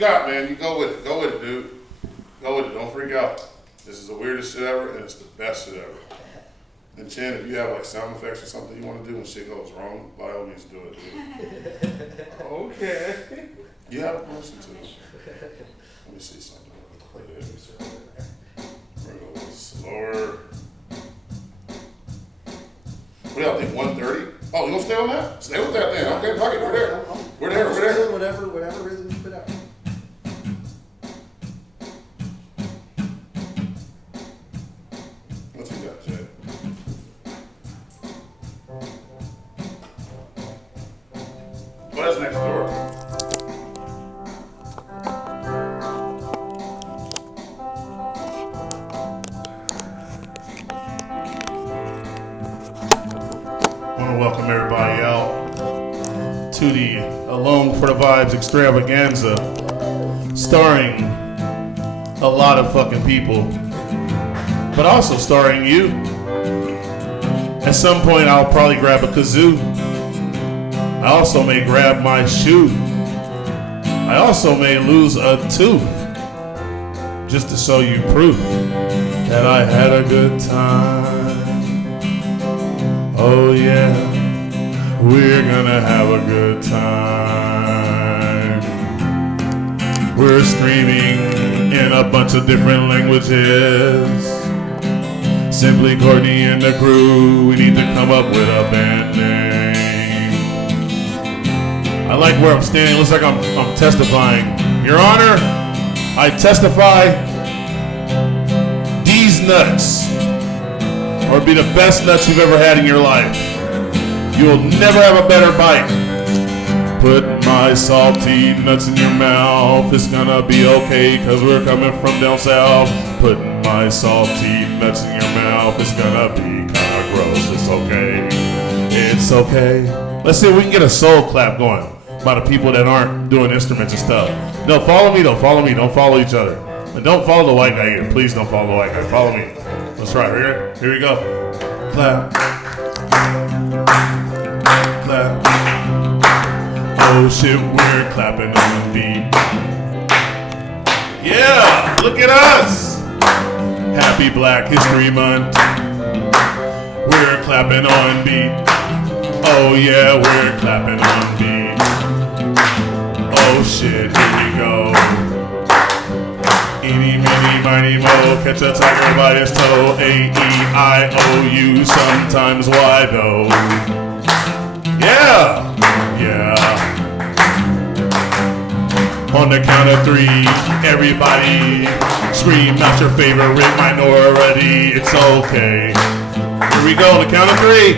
got, man. You go with it. Go with it, dude. Go with it. Don't freak out. This is the weirdest shit ever, and it's the best shit ever. And Chan, if you have like sound effects or something you want to do when shit goes wrong, by all means do it, dude. Okay. You have a person too. Let me see something. We're gonna go slower. What y'all think? 130? Oh, you gonna stay on that? Stay with that then. Okay, fuck it. We're there. We're there. We're there. Whatever rhythm you put out. What you got, Jay? What is next door? I want to welcome everybody out to the Alone for the Vibes extravaganza, starring a lot of fucking people, but also starring you. At some point, I'll probably grab a kazoo. I also may grab my shoe. I also may lose a tooth, just to show you proof that I had a good time. Oh yeah, we're gonna have a good time. We're streaming in a bunch of different languages. Simply Courtney and the crew, we need to come up with a band name. I like where I'm standing, looks like I'm testifying. Your Honor, I testify these nuts or be the best nuts you've ever had in your life. You'll never have a better bite. Put my salty nuts in your mouth. It's gonna be okay, cause we're coming from down south. Put my salty nuts in your mouth. It's gonna be kinda gross. It's okay. It's okay. Let's see if we can get a soul clap going by the people that aren't doing instruments and stuff. No, follow me, don't follow me. Don't follow each other. And don't follow the white guy either. Please don't follow the white guy. Follow me. Let's try it. Here we go. Clap. Clap. Oh shit, we're clapping on the beat. Yeah, look at us. Happy Black History Month. We're clapping on beat. Oh yeah, we're clapping on beat. Oh shit, here we go. Eeny, meeny, miny, mo, catch a tiger by his toe. A-E-I-O-U, sometimes why though? Yeah, yeah. On the count of three, everybody scream out your favorite minority. It's okay. Here we go, on the count of three.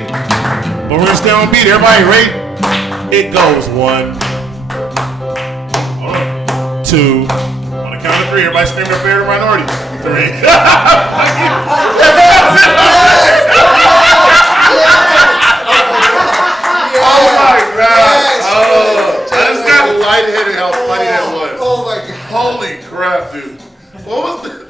But we're gonna stay on beat. Everybody rate. It goes 1, 2. Count of three, everybody scream their favorite minority. 3. Oh my god. Oh, I just got lightheaded how funny that was. Oh my god. Holy crap, dude. What was that?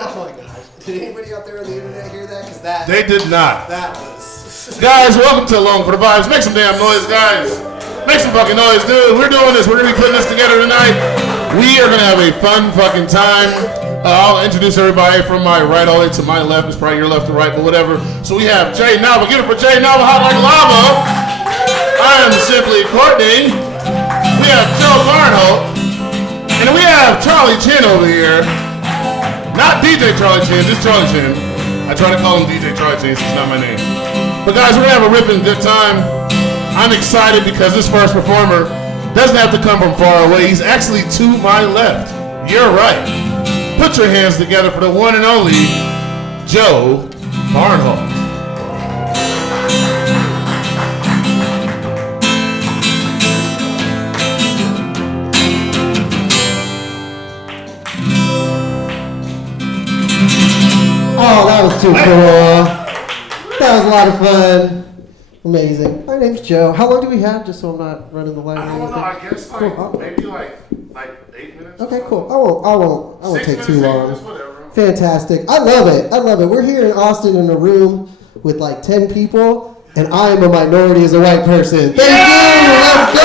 Oh my gosh. Did anybody out there on the internet hear that? Cause that. They did not. That was. Guys, welcome to Alone for the Vibes. Make some damn noise, guys. Make some fucking noise, dude. We're doing this. We're gonna be putting this together tonight. We are gonna have a fun fucking time. I'll introduce everybody from my right all the way to my left. It's probably your left to right, but whatever. So we have Jay Nava. Get it for Jay Nava, hot like lava. I am Simply Courtney. We have Joe Barnholt. And we have Charlie Chin over here. Not DJ Charlie Chin, just Charlie Chin. I try to call him DJ Charlie Chin, it's not my name. But guys, we're gonna have a ripping good time. I'm excited because this first performer doesn't have to come from far away. He's actually to my left. You're right. Put your hands together for the one and only Joe Barnholt. Oh, that was too cool. That was a lot of fun. Amazing. My name's Joe. How long do we have, just so I'm not running the line? I don't know. I guess like cool. maybe like 8 minutes. Okay, cool. I won't take too long. Whatever. Fantastic. I love it. We're here in Austin in a room with like 10 people, and I am a minority as a white person. Thank you. Let's go.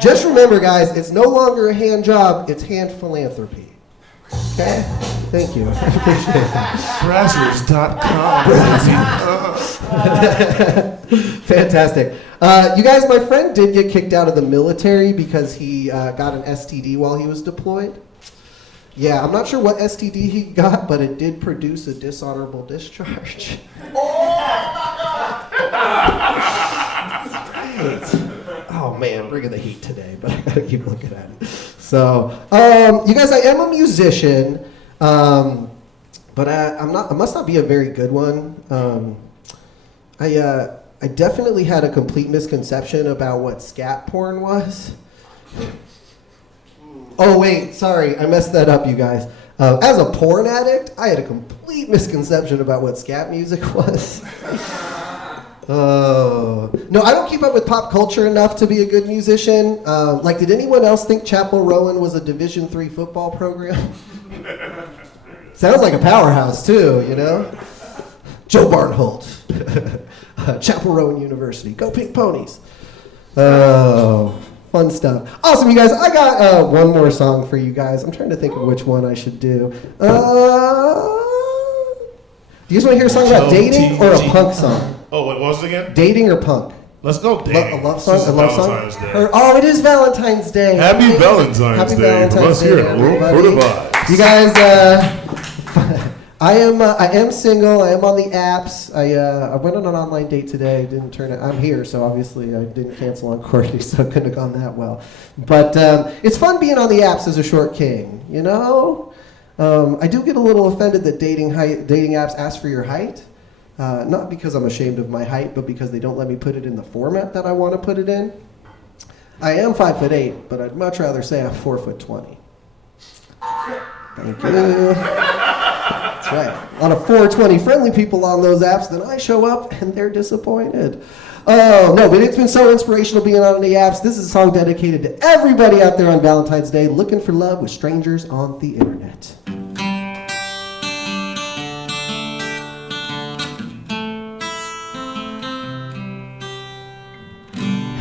Just remember, guys, it's no longer a hand job, it's hand philanthropy. Okay? Thank you. I appreciate it. Brazzers.com. Fantastic. You guys, my friend did get kicked out of the military because he got an STD while he was deployed. Yeah, I'm not sure what STD he got, but it did produce a dishonorable discharge. Oh man, bringing the heat today, but I gotta keep looking at it. So, you guys, I am a musician, but I must not be a very good one. I definitely had a complete misconception about what scat porn was. Oh wait, sorry, I messed that up, you guys. As a porn addict, I had a complete misconception about what scat music was. Oh no, I don't keep up with pop culture enough to be a good musician. Like, did anyone else think Chapel Rowan was a Division III football program? Sounds like a powerhouse too, you know. Joe Barnholt, Chapel Rowan University, go Pink Ponies. Oh. Fun stuff. Awesome, you guys. I got one more song for you guys. I'm trying to think of which one I should do. Do you guys want to hear a song about dating or a punk song? Oh, what was it again? Dating or punk? Let's go dating. A love song? This is A love Valentine's song? Day. Oh, it is Valentine's Day. Happy Valentine's Happy Day. Valentine's Let's Day, hear it. everybody. What about You guys, I am single. I am on the apps. I went on an online date today. Didn't turn it. I'm here, so obviously I didn't cancel on Courtney, so it couldn't have gone that well. But it's fun being on the apps as a short king. You know, I do get a little offended that dating apps ask for your height. Not because I'm ashamed of my height, but because they don't let me put it in the format that I want to put it in. I am 5'8", but I'd much rather say I'm 4'20". Thank you. That's right. A lot of 420 friendly people on those apps, then I show up and they're disappointed. Oh, no, but it's been so inspirational being on the apps. This is a song dedicated to everybody out there on Valentine's Day looking for love with strangers on the internet.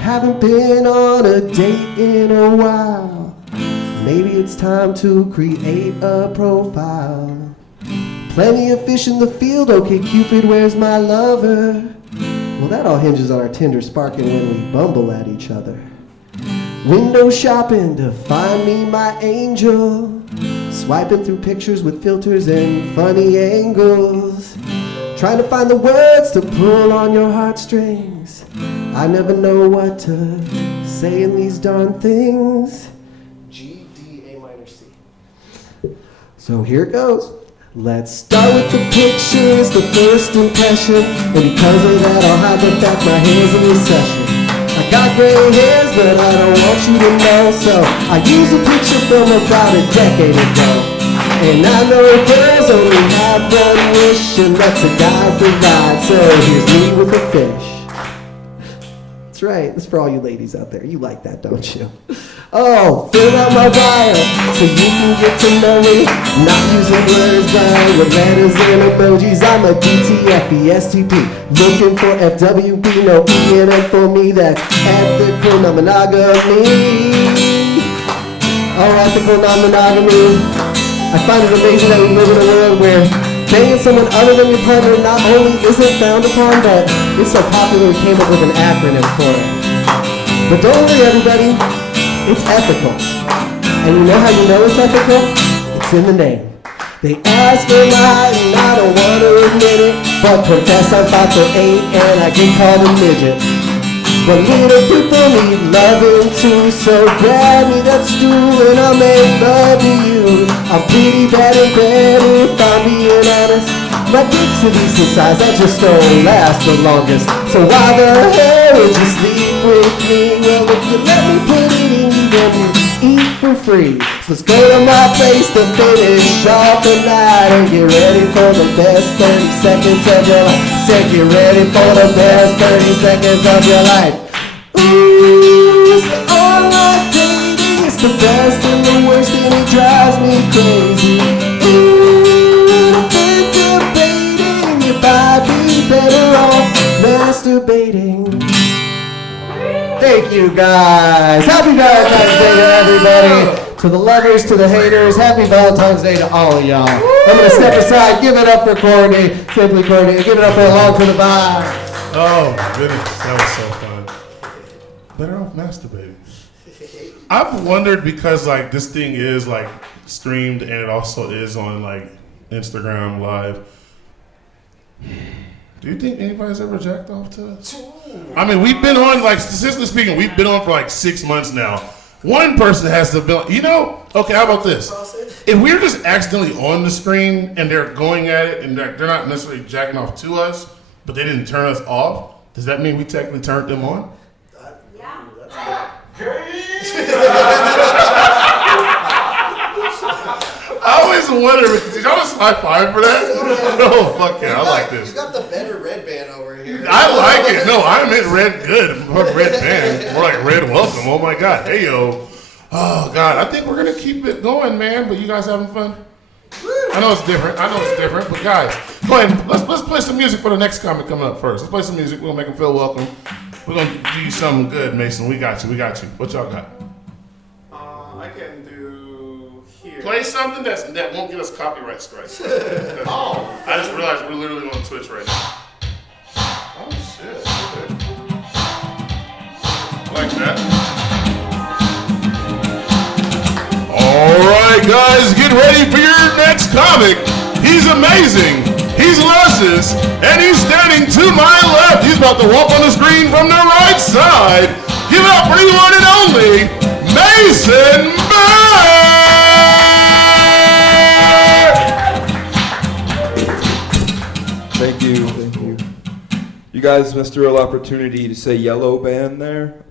Haven't been on a date in a while. Maybe it's time to create a profile. Plenty of fish in the field, okay Cupid, where's my lover? Well, that all hinges on our Tinder sparking when we bumble at each other. Window shopping to find me my angel. Swiping through pictures with filters and funny angles. Trying to find the words to pull on your heartstrings. I never know what to say in these darn things. G, D, A minor, C. So here it goes. Let's start with the pictures, the first impression. And because of that, I'll hide the fact my hair's in recession. I got gray hairs, but I don't want you to know. So I use a picture from about a decade ago. And I know girls only have one wish, and that's a guy provide. So here's me with a fish. That's right, that's for all you ladies out there. You like that, don't you? Oh, fill out my bio so you can get to know me. Not using words, but with letters and emojis. I'm a DTFESTP, looking for FWB, no E and M for me. That's ethical non-monogamy. Oh, ethical non-monogamy. I find it amazing that we live in a world where banging someone other than your partner not only isn't frowned upon, but it's so popular we came up with an acronym for it. But don't worry, everybody. It's ethical. And you know how you know it's ethical? It's in the name. They ask for my height and I don't want to admit it, but confess I'm 5'8" and I get called a midget. But little people need loving too, so grab me that stool and I'll make love to you. I'm pretty bad in bed if I'm being honest. My dick's a decent size, I just don't last the longest. So why the hell would you sleep with me? Well, if you let me put it in you, then you eat for free. So let's go to my place to finish off the night and get ready for the best 30 seconds of your life. Said get ready for the best 30 seconds of your life. Ooh, it's the online dating, it's the best and the worst and it drives me crazy. Ooh, I've been debating if I'd be better off masturbating. Thank you, guys. Happy Valentine's Day to everybody. To the lovers, to the haters, happy Valentine's Day to all of y'all. I'm going to step aside, give it up for Courtney, Simply Courtney, and give it up for Along for the Vibe. Oh, my goodness. That was so fun. Better off masturbating. I've wondered because, like, this thing is, like, streamed and it also is on, like, Instagram Live. Do you think anybody's ever jacked off to us? I mean, we've been on, like, statistically speaking, we've been on for, like, 6 months now. One person has to be, you know, okay, how about this? If we're just accidentally on the screen and they're going at it and they're not necessarily jacking off to us, but they didn't turn us off, does that mean we technically turned them on? Yeah. I always wonder, did y'all just high five for that? Oh, fuck yeah, I like this. You got the better red band over here. I like it. No, I meant red good. Fuck red band. More like red welcome. Oh my God. Hey yo. Oh God. I think we're gonna keep it going, man. But you guys having fun? I know it's different. But guys, go ahead. Let's play some music for the next comic coming up first. Let's play some music. We're gonna make them feel welcome. We're gonna do you something good, Mason. We got you. What y'all got? I can do here. Play something that won't get us copyright strikes. Oh. I just realized we're literally on Twitch right now. Oh shit. Okay. Like that. Alright guys, get ready for your next comic. He's amazing, he's luscious, and he's standing to my left. He's about to walk on the screen from the right side. Give it up for the one and only Mason Bear! Thank you. You guys missed a real opportunity to say yellow band there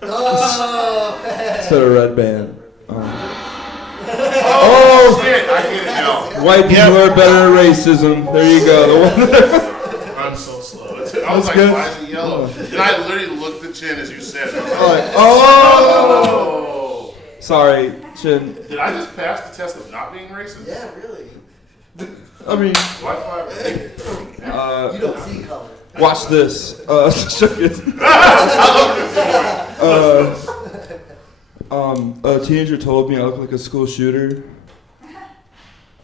instead of red band. Oh shit, I get it now. White people are better at racism. There you go. I'm so slow. I was like, why is it yellow? And I literally looked at Chin as you said it. I was like, oh! Sorry, Chin. Did I just pass the test of not being racist? Yeah, really. I mean, Wi-Fi. You don't see color. watch this. A teenager told me I look like a school shooter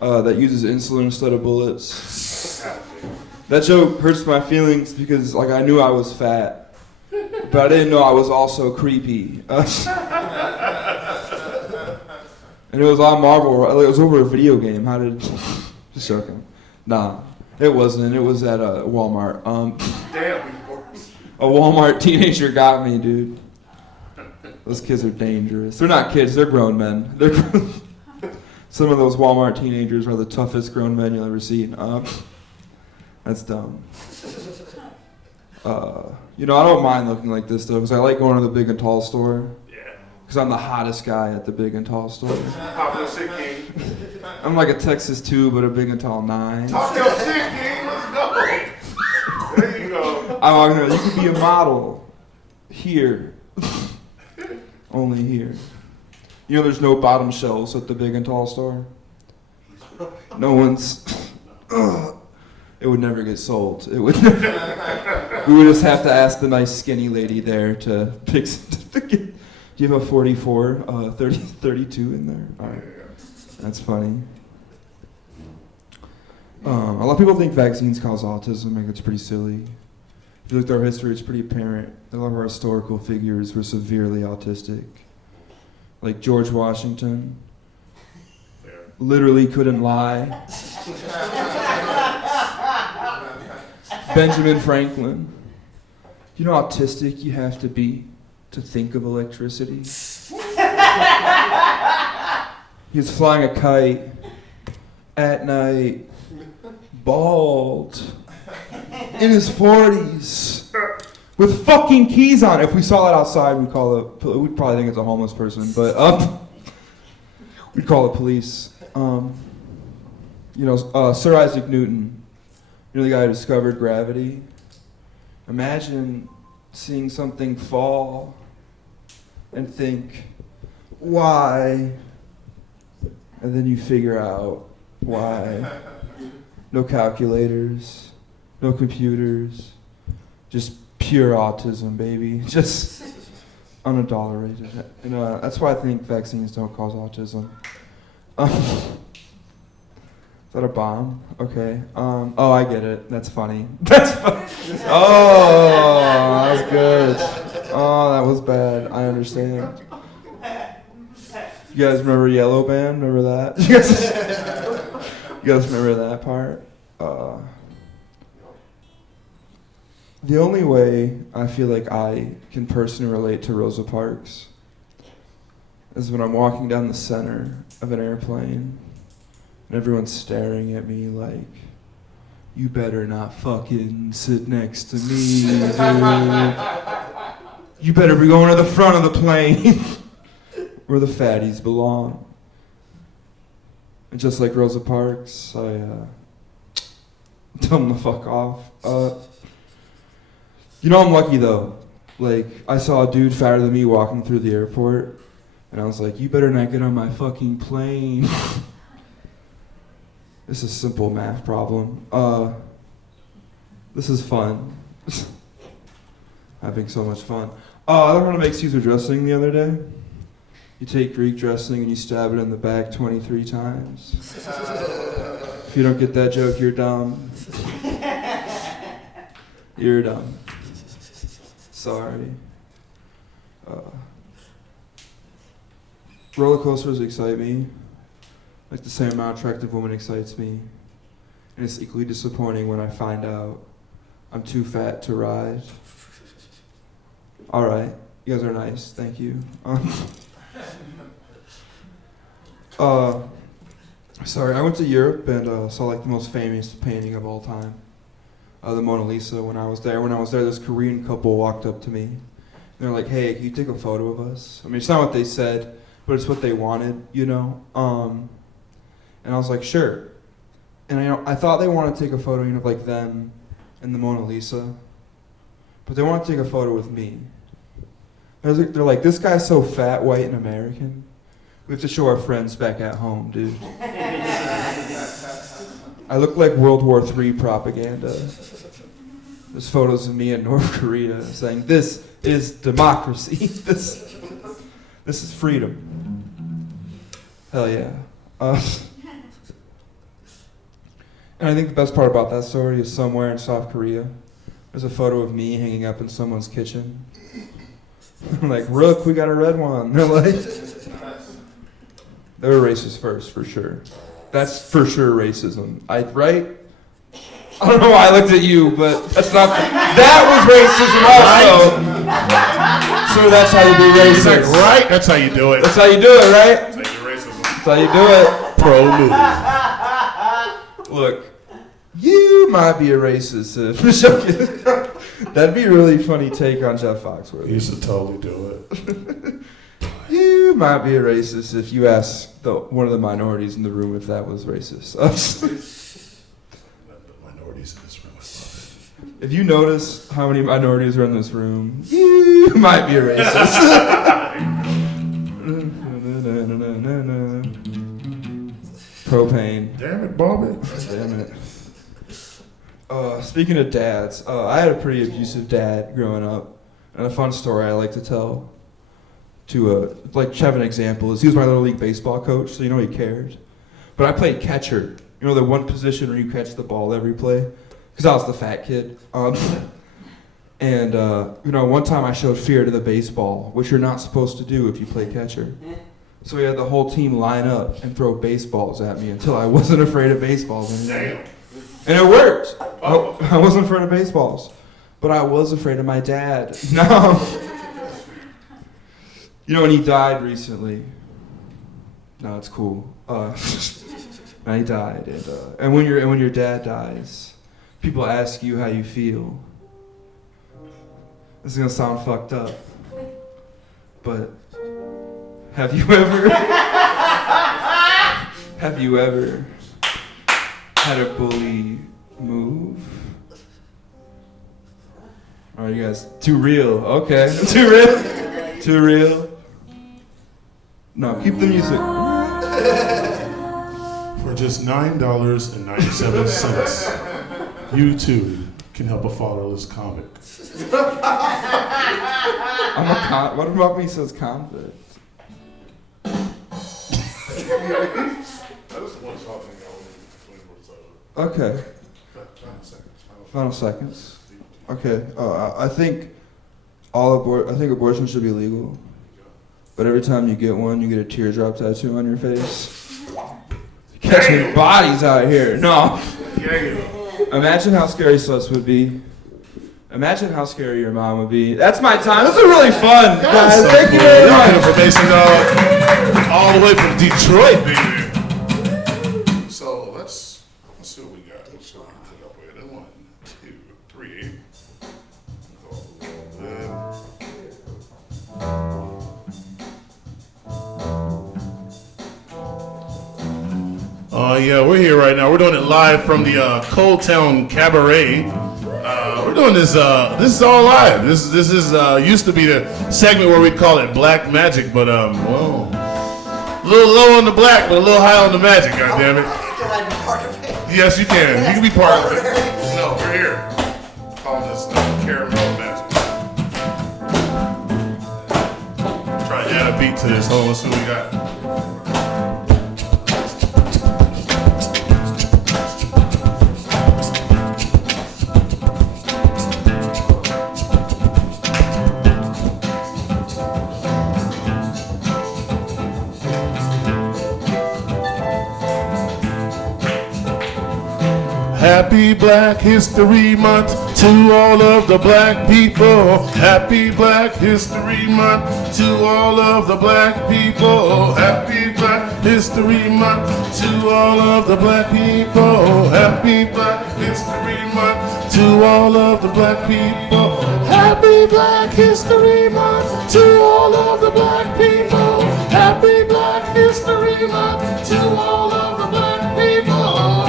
that uses insulin instead of bullets. That joke hurts my feelings because, like, I knew I was fat, but I didn't know I was also creepy. And it was on Marvel. It was over a video game. How did? Just joking. Nah, it wasn't. It was at Walmart. Damn. A Walmart teenager got me, dude. Those kids are dangerous. They're not kids. They're grown men. They're some of those Walmart teenagers are the toughest grown men you'll ever see. That's dumb. You know, I don't mind looking like this though, because I like going to the Big and Tall store. Because I'm the hottest guy at the Big and Tall store. Popular Sick King. I'm like a Texas 2, but a Big and Tall 9. Talk your shit, King. Let's go. There you go. I walk in, you could be a model here. Only here. You know there's no bottom shelves at the Big and Tall store? No one's... It would never get sold. It would. We would just have to ask the nice skinny lady there to pick... Do you have a 44, 32 in there? All right. That's funny. A lot of people think vaccines cause autism. I think it's pretty silly. If you look at our history, it's pretty apparent. A lot of our historical figures were severely autistic. Like George Washington. Literally couldn't lie. Benjamin Franklin. You know how autistic you have to be to think of electricity? He was flying a kite at night, bald, in his 40s, with fucking keys on. If we saw it outside, we'd probably think it's a homeless person, but we'd call the police. Sir Isaac Newton, you know the guy who discovered gravity? Imagine seeing something fall and think, why? And then you figure out why. No calculators, no computers, just pure autism, baby. Just unadulterated. And that's why I think vaccines don't cause autism. Is that a bomb? Okay. Oh, I get it. That's funny. That's funny. Oh, that was good. Oh, that was bad. I understand. You guys remember Yellow Band? Remember that? You guys remember that part? The only way I feel like I can personally relate to Rosa Parks is when I'm walking down the center of an airplane and everyone's staring at me like, you better not fucking sit next to me, dude. You better be going to the front of the plane where the fatties belong. And just like Rosa Parks, I tell them to fuck off. You know I'm lucky though. Like, I saw a dude fatter than me walking through the airport, and I was like, you better not get on my fucking plane. This is a simple math problem. This is fun. Having so much fun. I learned how to make Caesar dressing the other day. You take Greek dressing and you stab it in the back 23 times. If you don't get that joke, you're dumb. You're dumb. Sorry. Roller coasters excite me. Like the same amount attractive woman excites me. And it's equally disappointing when I find out I'm too fat to ride. Alright, you guys are nice, thank you. Sorry, I went to Europe and saw like the most famous painting of all time. The Mona Lisa. When I was there, this Korean couple walked up to me. And they're like, hey, can you take a photo of us? I mean, it's not what they said, but it's what they wanted, you know? And I was like, sure. And I thought they wanted to take a photo, you know, of like them and the Mona Lisa. But they wanted to take a photo with me. They're like, this guy's so fat, white, and American. We have to show our friends back at home, dude. I look like World War III propaganda. There's photos of me in North Korea saying, this is democracy. This is freedom. Hell yeah. And I think the best part about that story is somewhere in South Korea, there's a photo of me hanging up in someone's kitchen. I'm like, Rook, we got a red one. They're like, they were racist first, for sure. That's for sure racism. Right? I don't know why I looked at you, but that's not. That was racism also. So that's how you be racist. Like, right? That's how you do it. That's how you do it, right? That's how you do racism. That's how you do it. Pro move. Look, you might be a racist if that'd be a really funny take on Jeff Foxworthy. You should totally do it. You might be a racist if you ask one of the minorities in the room if that was racist. Minorities in this room, I love it. If you notice how many minorities are in this room, you might be a racist. Propane. Damn it, Bobby. Damn it. Speaking of dads, I had a pretty abusive dad growing up. And a fun story I like to tell to have an example is he was my little league baseball coach, so you know he cared. But I played catcher, you know, the one position where you catch the ball every play, because I was the fat kid. And one time I showed fear to the baseball, which you're not supposed to do if you play catcher. So we had the whole team line up and throw baseballs at me until I wasn't afraid of baseballs anymore. Damn. And it worked. I wasn't afraid of baseballs, but I was afraid of my dad. No. You know, when he died recently. No, it's cool. No, he died, and when your dad dies, people ask you how you feel. This is gonna sound fucked up, but have you ever had a bully move? Are you guys too real? Okay, too real. Too real. No, keep the music. For just $9.97, you too can help a fatherless comic. What about me says convict? I just want something Okay. Final seconds. Okay. I think abortion should be legal. But every time you get one, you get a teardrop tattoo on your face. Catching bodies out here. No. Imagine how scary sluts would be. Imagine how scary your mom would be. That's my time. This is really fun, guys. So Thank you cool. very Y'all much. information, dog. All the way from Detroit, baby. So let's see what we got. Let's see what we can put up with. 1, 2, 3. Yeah, we're here right now. We're doing it live from the Cold Town Cabaret. We're doing this. This is all live. This is used to be the segment where we call it Black Magic, but whoa, a little low on the black, but a little high on the magic. God damn it! Can I be part of it? Yes, you can. You can be part of it. No, we're here. Calling this caramel magic. Try to add a beat to this. Hold on, let's see what we got. Happy Black History Month to all of the black people. Happy Black History Month to all of the black people. Happy Black History Month to all of the black people. Happy Black History Month to all of the black people. Happy Black History Month to all of the black people. Happy Black History Month to all of the black people.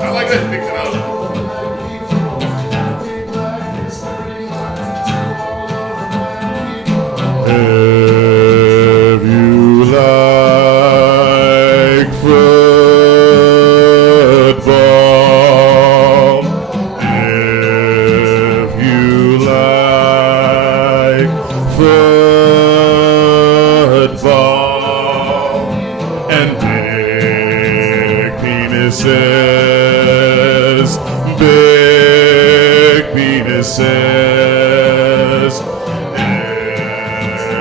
I like that. Picked it up. If you like football, if you like football and big penises, big penises.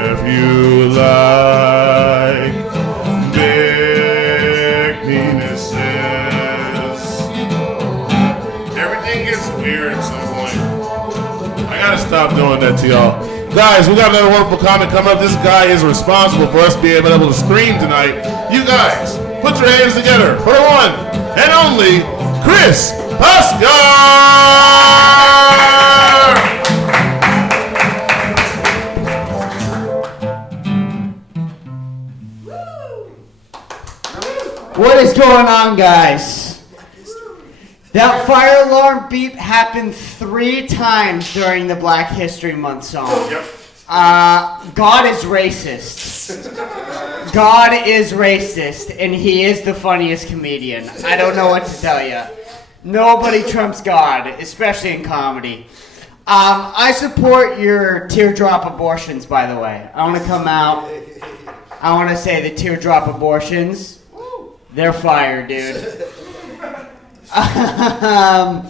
If you like big penises, everything gets weird at some point. I gotta stop doing that to y'all. Guys, we got another wonderful comment coming up. This guy is responsible for us being able to stream tonight. You guys, put your hands together for the one and only Chris Husker! What is going on, guys? That fire alarm beep happened 3 times during the Black History Month song. Yep. God is racist. God is racist, and he is the funniest comedian. I don't know what to tell you. Nobody trumps God, especially in comedy. I support your teardrop abortions, by the way. I want to come out. I want to say the teardrop abortions, they're fire, dude. I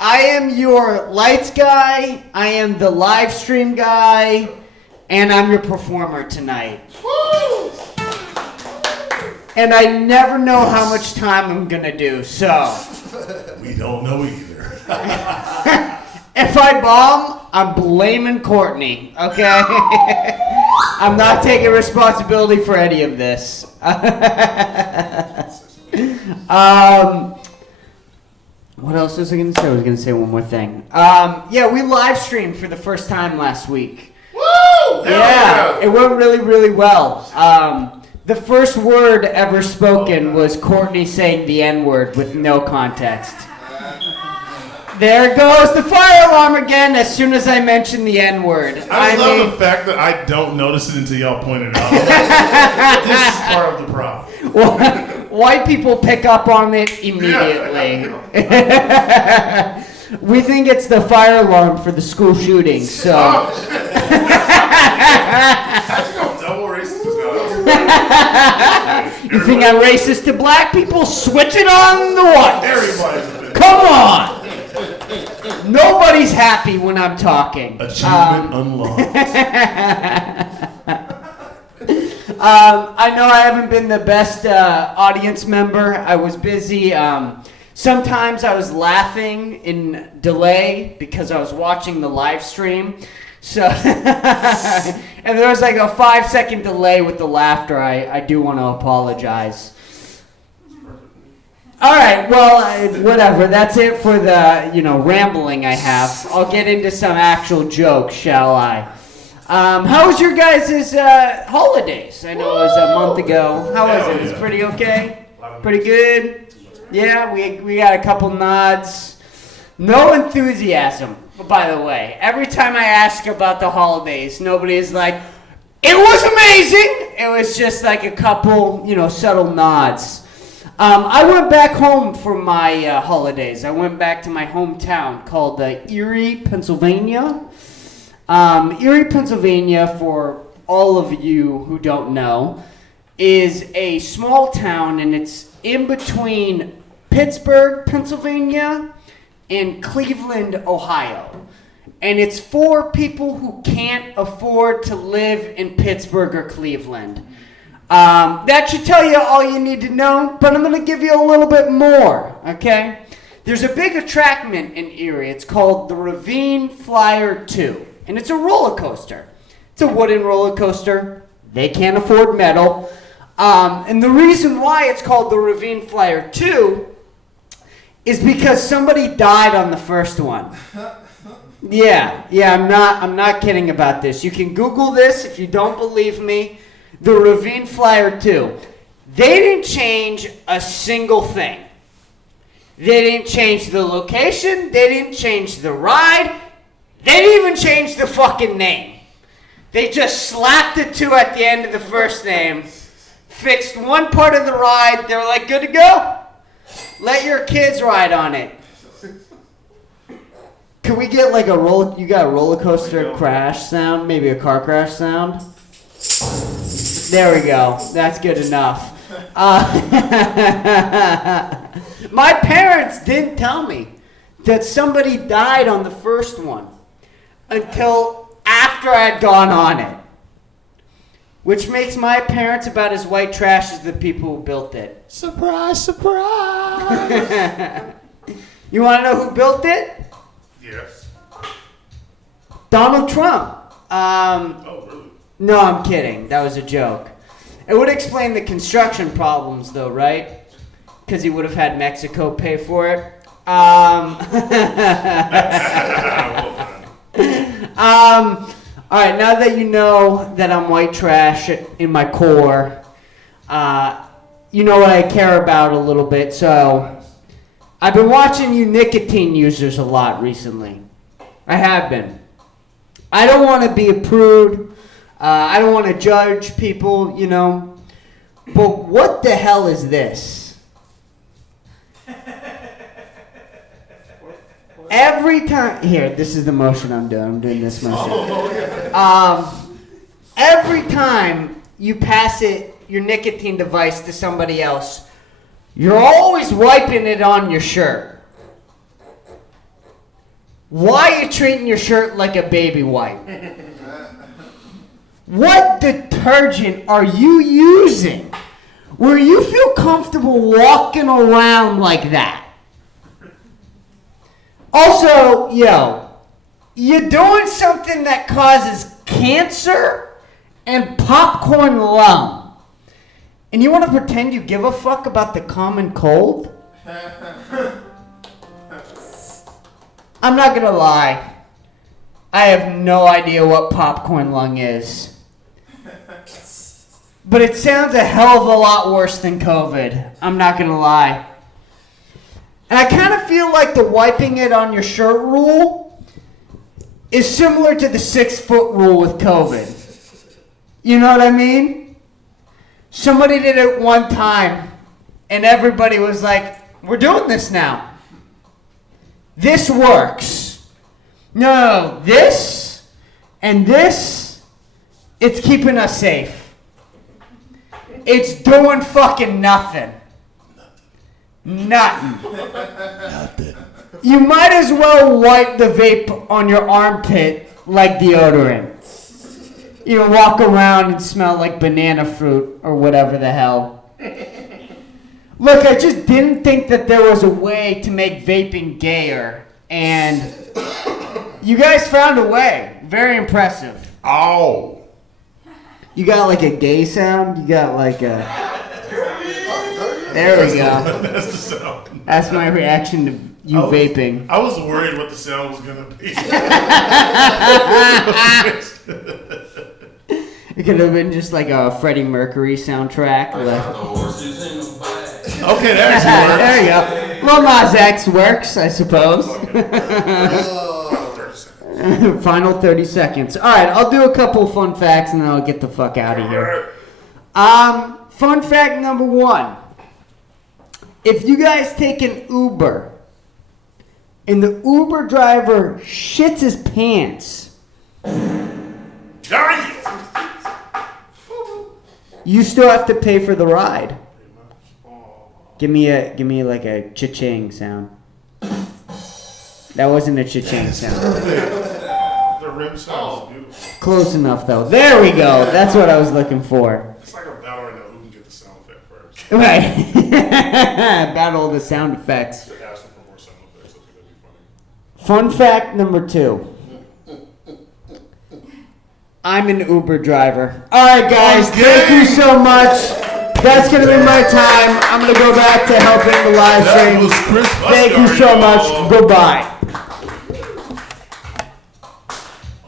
am your lights guy, I am the live stream guy, and I'm your performer tonight. And I never know how much time I'm gonna do, so. We don't know either. If I bomb, I'm blaming Courtney, okay? I'm not taking responsibility for any of this. What else was I going to say? I was going to say one more thing. Yeah, we live streamed for the first time last week. Woo! Yeah, it went really, really well. The first word ever spoken was Courtney saying the N-word with no context. There goes the fire alarm again as soon as I mention the N-word. I love the fact that I don't notice it until y'all point it out. This is part of the problem. White people pick up on it immediately. We think it's the fire alarm for the school shooting, so. How'd you go double racist as well? You think I'm racist to black people? Switch it on the whites. Everybody's offended. Come on. Nobody's happy when I'm talking. Achievement unlocked. I know I haven't been the best audience member. I was busy. Sometimes I was laughing in delay because I was watching the live stream. So, and there was like a 5-second delay with the laughter. I do want to apologize. All right, well, whatever. That's it for the, rambling I have. I'll get into some actual jokes, shall I? How was your guys' holidays? I know it was a month ago. How was it? It's pretty okay? Pretty good? Yeah, we got a couple nods. No enthusiasm, by the way. Every time I ask about the holidays, nobody is like, it was amazing! It was just like a couple, subtle nods. I went back home for my holidays. I went back to my hometown called Erie, Pennsylvania. Erie, Pennsylvania, for all of you who don't know, is a small town, and it's in between Pittsburgh, Pennsylvania, and Cleveland, Ohio. And it's for people who can't afford to live in Pittsburgh or Cleveland. That should tell you all you need to know, but I'm going to give you a little bit more, okay? There's a big attraction in Erie. It's called the Ravine Flyer 2, and it's a roller coaster. It's a wooden roller coaster. They can't afford metal. And the reason why it's called the Ravine Flyer 2 is because somebody died on the first one. Yeah, I'm not kidding about this. You can Google this if you don't believe me. The Ravine Flyer 2. They didn't change a single thing. They didn't change the location. They didn't change the ride. They didn't even change the fucking name. They just slapped the 2 at the end of the first name, fixed one part of the ride. They were like, good to go. Let your kids ride on it. Can we get like you got a roller coaster crash sound? Maybe a car crash sound? There we go. That's good enough. My parents didn't tell me that somebody died on the first one until after I'd gone on it. Which makes my parents about as white trash as the people who built it. Surprise, surprise. You want to know who built it? Yes. Donald Trump. Oh, really? No, I'm kidding. That was a joke. It would explain the construction problems, though, right? Because he would have had Mexico pay for it. All right, now that you know that I'm white trash in my core, you know what I care about a little bit. So I've been watching you nicotine users a lot recently. I have been. I don't want to be a prude. I don't want to judge people, But what the hell is this? Every time... Here, this is the motion I'm doing. I'm doing this motion. Every time you pass your nicotine device to somebody else, you're always wiping it on your shirt. Why are you treating your shirt like a baby wipe? What detergent are you using where you feel comfortable walking around like that? Also, you're doing something that causes cancer and popcorn lung. And you want to pretend you give a fuck about the common cold? I'm not going to lie. I have no idea what popcorn lung is. But it sounds a hell of a lot worse than COVID. I'm not going to lie. And I kind of feel like the wiping it on your shirt rule is similar to the 6-foot rule with COVID. You know what I mean? Somebody did it one time, And everybody was like, we're doing this now. This works. No, this and this, it's keeping us safe. It's doing fucking nothing. Nothing. You might as well wipe the vape on your armpit like deodorant. You know, walk around and smell like banana fruit or whatever the hell. Look, I just didn't think that there was a way to make vaping gayer, and you guys found a way. Very impressive. Oh. You got like a gay sound? You got like a... There we go. That's the sound. That's my reaction to you vaping. I was worried what the sound was gonna be. It could have been just like a Freddie Mercury soundtrack. Okay, that actually works. There you go. Lil Nas X works, I suppose. Final 30 seconds. All right, I'll do a couple fun facts and then I'll get the fuck out of here. Fun fact number 1. If you guys take an Uber and the Uber driver shits his pants, you still have to pay for the ride. Give me like a cha-ching sound. That wasn't a cha-ching sound. The rim sound is beautiful. Close enough though. There we go. That's what I was looking for. It's like a battle right now. Who can get the sound effect first? Right. Battle of the sound effects. To ask them for more sound effects. I think that'd be funny. Fun fact number 2. I'm an Uber driver. All right, guys. Thank you so much. That's going to be my time. I'm going to go back to helping the live That stream. was Chris Thank you so much. Goodbye.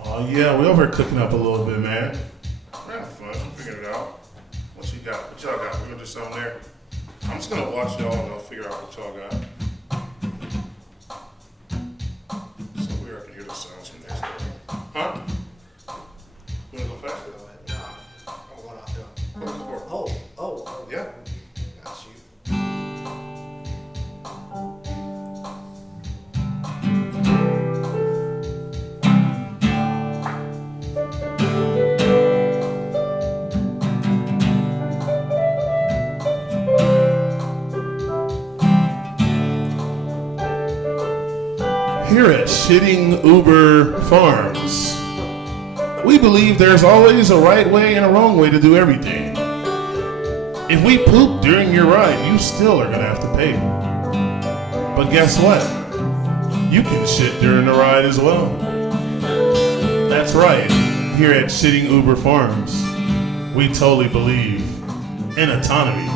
Oh yeah, we over here cooking up a little bit, man. We're having fun. We'll figure it out. What you got? What y'all got? We're gonna do something there. I'm just gonna watch y'all and I'll figure out what y'all got. So weird I can hear the sounds from next door. Huh? You wanna go faster? No, I'm going off down. Oh, Yeah. got you. Here at Shitting Uber Farms, we believe there's always a right way and a wrong way to do everything. If we poop during your ride, you still are gonna have to pay. But guess what? You can shit during the ride as well. That's right. Here at Shitting Uber Farms, we totally believe in autonomy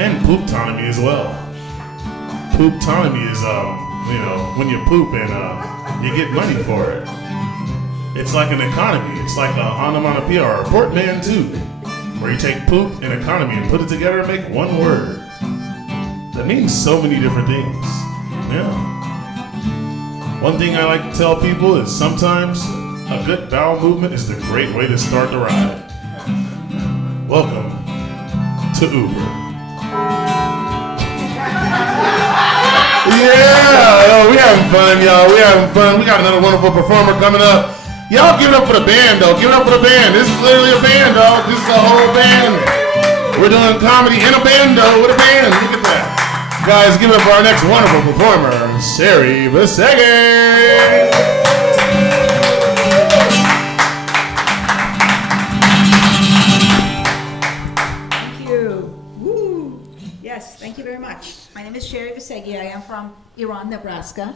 and pooptonomy as well. Pooptonomy is when you poop and you get money for it. It's like an economy. It's like an onomatopoeia or a portmanteau, where you take poop and economy and put it together and make one word. That means so many different things. Yeah. One thing I like to tell people is sometimes a good bowel movement is the great way to start the ride. Welcome to Uber. Yeah, we having fun, y'all. We having fun. We got another wonderful performer coming up. Y'all give it up for the band, though. Give it up for the band. This is literally a band, dog. This is a whole band. We're doing comedy in a band, though, with a band. Look at that. Guys, give it up for our next wonderful performer, Sari Vasegi. Thank you. Woo. Yes, thank you very much. My name is Sari Vasegi. I am from Iran, Nebraska.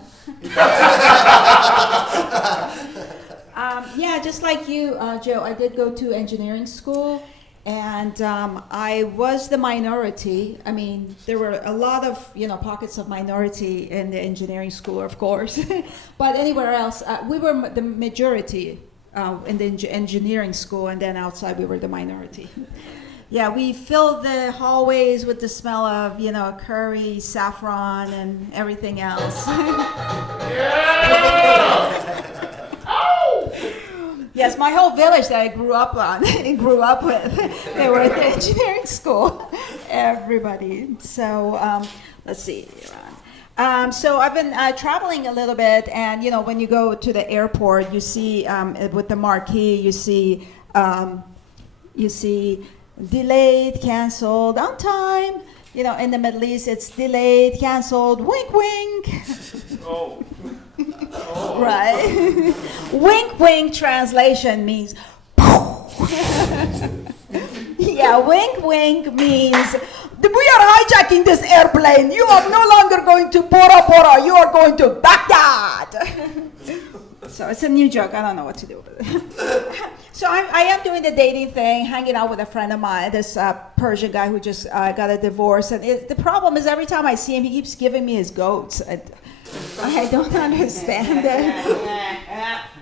Yeah, just like you, Joe, I did go to engineering school, and I was the minority. I mean, there were a lot of, pockets of minority in the engineering school, of course. But anywhere else, we were the majority in the engineering school, and then outside we were the minority. Yeah, we filled the hallways with the smell of, curry, saffron, and everything else. Yes, my whole village that I grew up with, they were at the engineering school. everybody. So let's see. So I've been traveling a little bit, and you know, when you go to the airport, you see with the marquee, you see delayed, canceled, on time. You know, in the Middle East, it's delayed, canceled, wink, wink. Oh. Right? Wink, wink translation means. Yeah, wink, wink means we are hijacking this airplane. You are no longer going to Bora Bora. You are going to Baghdad. So it's a new joke. I don't know what to do with it. So I am doing the dating thing, hanging out with a friend of mine, this Persian guy who just got a divorce. And the problem is every time I see him, he keeps giving me his goats. I don't understand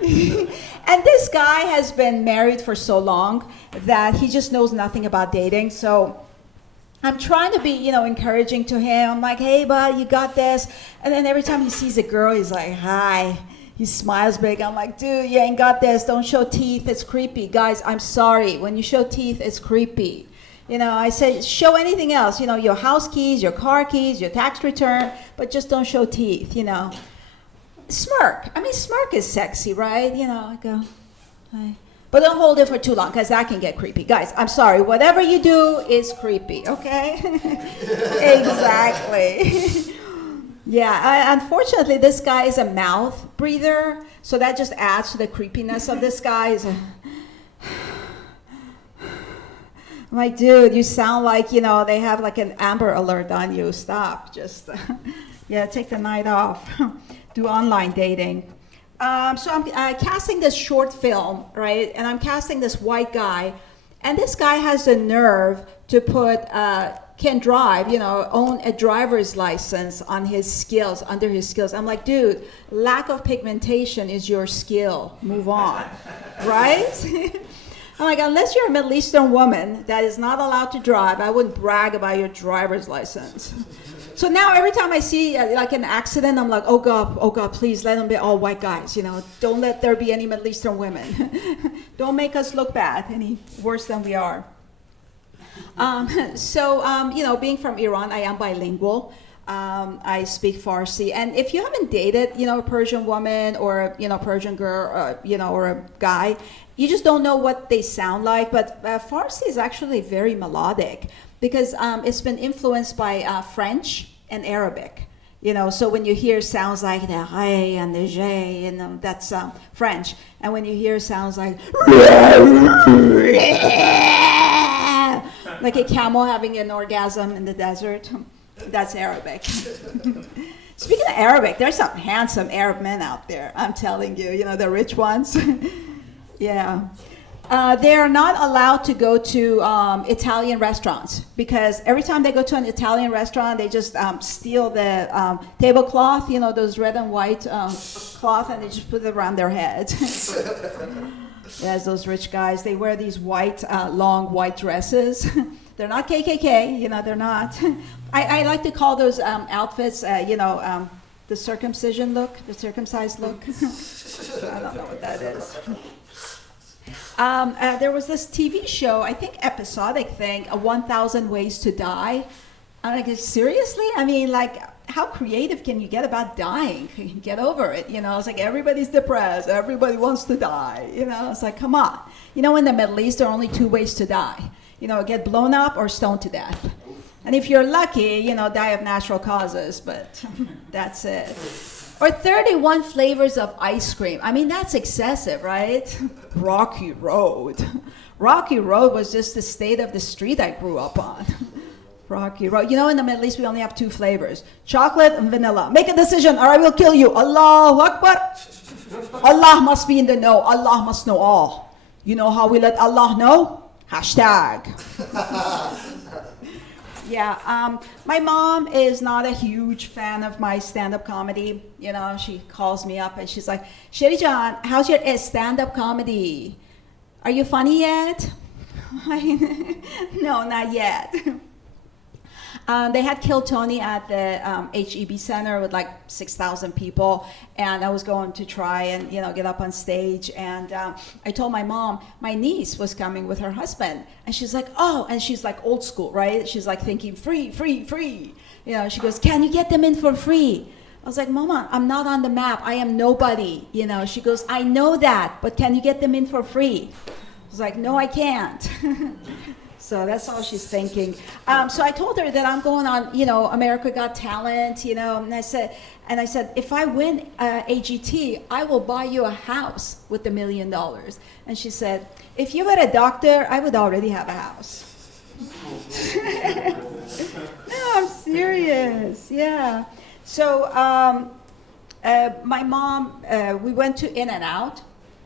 it. And this guy has been married for so long that he just knows nothing about dating. So I'm trying to be, you know, encouraging to him. I'm like, hey, bud, you got this. And then every time he sees a girl, he's like, hi. He smiles big. I'm like, dude, you ain't got this. Don't show teeth. It's creepy. Guys, I'm sorry. When you show teeth, it's creepy. You know, I say show anything else. You know, your house keys, your car keys, your tax return, but just don't show teeth, you know. Smirk. I mean, smirk is sexy, right? You know, I go, hi. But don't hold it for too long because that can get creepy. Guys, I'm sorry. Whatever you do is creepy, okay? Exactly. Yeah, unfortunately, this guy is a mouth breather, so that just adds to the creepiness of this guy. I'm like, dude, you sound like, you know, they have like an Amber Alert on you. Stop. Just, yeah, take the night off. Do online dating. So I'm casting this short film, right? And I'm casting this white guy. And this guy has the nerve to put, can drive, you know, own a driver's license on his skills, under his skills. I'm like, dude, lack of pigmentation is your skill. Move on, right? I'm like, unless you're a Middle Eastern woman that is not allowed to drive, I wouldn't brag about your driver's license. So now every time I see like an accident, I'm like, oh God, please let them be all white guys. You know, don't let there be any Middle Eastern women. Don't make us look bad, any worse than we are. You know, being from Iran, I am bilingual. I speak Farsi, and if you haven't dated, you know, a Persian woman or you know, Persian girl, you know, or a guy, you just don't know what they sound like. But Farsi is actually very melodic because it's been influenced by French and Arabic. You know, so when you hear sounds like the re and the j, you know, that's French, and when you hear sounds like a camel having an orgasm in the desert, that's Arabic. Speaking of Arabic, there's some handsome Arab men out there, I'm telling you, you know, the rich ones. Yeah. They are not allowed to go to Italian restaurants because every time they go to an Italian restaurant, they just steal the tablecloth, you know, those red and white cloth, and they just put it around their head. Yes, those rich guys, they wear these white, long white dresses. They're not KKK, you know, they're not. I like to call those outfits, you know, the circumcision look, the circumcised look. I don't know what that is. There was this TV show, I think episodic thing, 1,000 Ways to Die. I'm like, seriously? I mean, like, how creative can you get about dying? Get over it, you know? It's like everybody's depressed, everybody wants to die, you know? It's like, come on. You know, in the Middle East, there are only 2 ways to die. You know, get blown up or stoned to death. And if you're lucky, you know, die of natural causes, but that's it. Or 31 flavors of ice cream. I mean, that's excessive, right? Rocky Road. Rocky Road was just the state of the street I grew up on. Rocky Road. You know, in the Middle East, we only have 2 flavors. Chocolate and vanilla. Make a decision or I will kill you. Allahu Akbar. Allah must be in the know. Allah must know all. You know how we let Allah know? Hashtag. Yeah, my mom is not a huge fan of my stand-up comedy. You know, she calls me up and she's like, Sherry John, how's your stand-up comedy? Are you funny yet? No, not yet. They had Kill Tony at the HEB Center with like 6,000 people, and I was going to try and get up on stage. And I told my mom my niece was coming with her husband, and she's like, oh, and she's like old school, right? She's like thinking free, free, free. She goes, can you get them in for free? I was like, Mama, I'm not on the map. I am nobody. She goes, I know that, but can you get them in for free? I was like, no, I can't. So that's all she's thinking. So I told her that I'm going on, America Got Talent, and I said, if I win AGT, I will buy you a house with $1 million. And she said, if you were a doctor, I would already have a house. No, I'm serious. Yeah. So my mom, we went to In-N-Out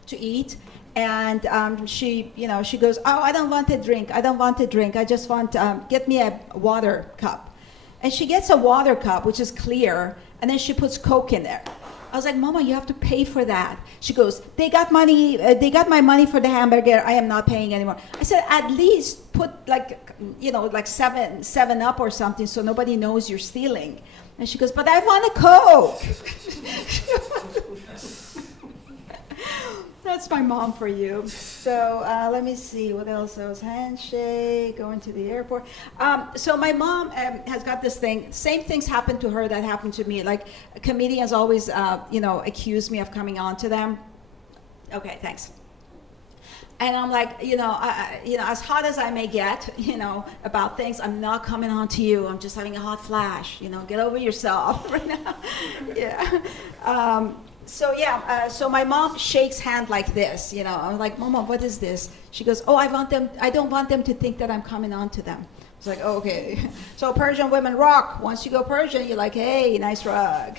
to eat. And she goes, oh, I don't want a drink. I don't want a drink. I just want, get me a water cup. And she gets a water cup, which is clear, and then she puts Coke in there. I was like, Mama, you have to pay for that. She goes, they got money. They got my money for the hamburger. I am not paying anymore. I said, at least put like seven up or something so nobody knows you're stealing. And she goes, but I want a Coke. That's my mom for you. So let me see what else. There was handshake, going to the airport. So my mom has got this thing. Same things happen to her that happened to me. Like comedians always, accuse me of coming on to them. Okay, thanks. And I'm like, as hot as I may get, about things, I'm not coming on to you. I'm just having a hot flash. Get over yourself right now. Yeah. So my mom shakes hand like this, I'm like, Mama, what is this? She goes, oh, I don't want them to think that I'm coming on to them. It's like, oh, okay. So Persian women rock. Once you go Persian, you're like, hey, nice rug.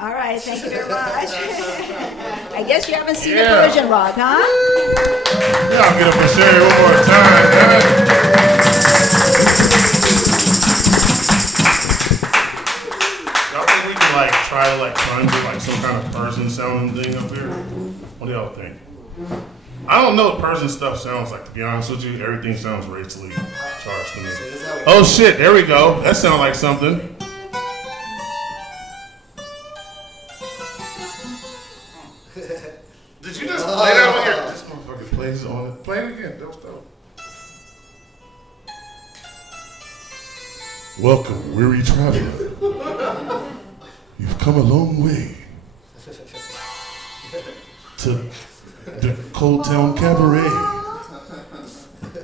All right, thank you very much. I guess you haven't seen a Persian rug, huh? Y'all get up and share it one more time, man. Try to try and do some kind of Persian sounding thing up here. What do y'all think? I don't know what Persian stuff sounds like, to be honest with you. Everything sounds racially charged to me. Oh shit, there we go. That sounds like something. Did you just play that with your... This motherfucker plays on it. Play it again. That was dope. Welcome, weary traveler. You've come a long way to the Cold Town Cabaret.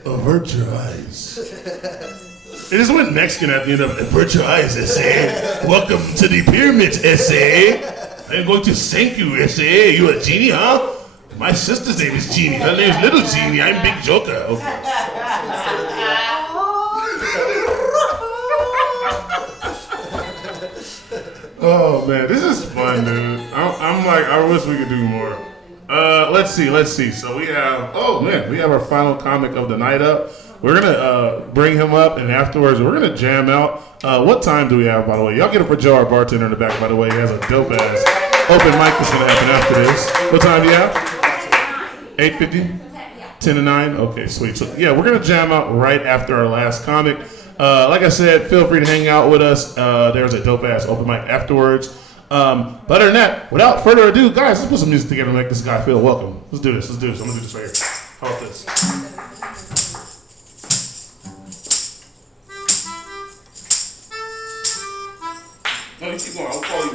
Avert your eyes. It just went Mexican at the end of it. Avert your eyes, S.A. Welcome to the pyramid, S.A. I'm going to thank you, S.A. You a genie, huh? My sister's name is Genie. Her name's Little Genie. I'm Big Joker. Okay. Oh man, this is fun, dude. I'm like, I wish we could do more. Let's see. So we have our final comic of the night up. We're gonna bring him up, and afterwards we're gonna jam out. What time do we have, by the way? Y'all get it for Joe, our bartender in the back, by the way. He has a dope ass open mic that's gonna happen after this. What time do you have? 8:50? 10 to 9? Okay, sweet. So yeah, we're gonna jam out right after our last comic. Like I said, feel free to hang out with us. There's a dope ass open mic afterwards. But other than that, without further ado, guys, let's put some music together and make this guy feel welcome. Let's do this. I'm gonna do this right here. How about this? No, you keep going. I'll call you.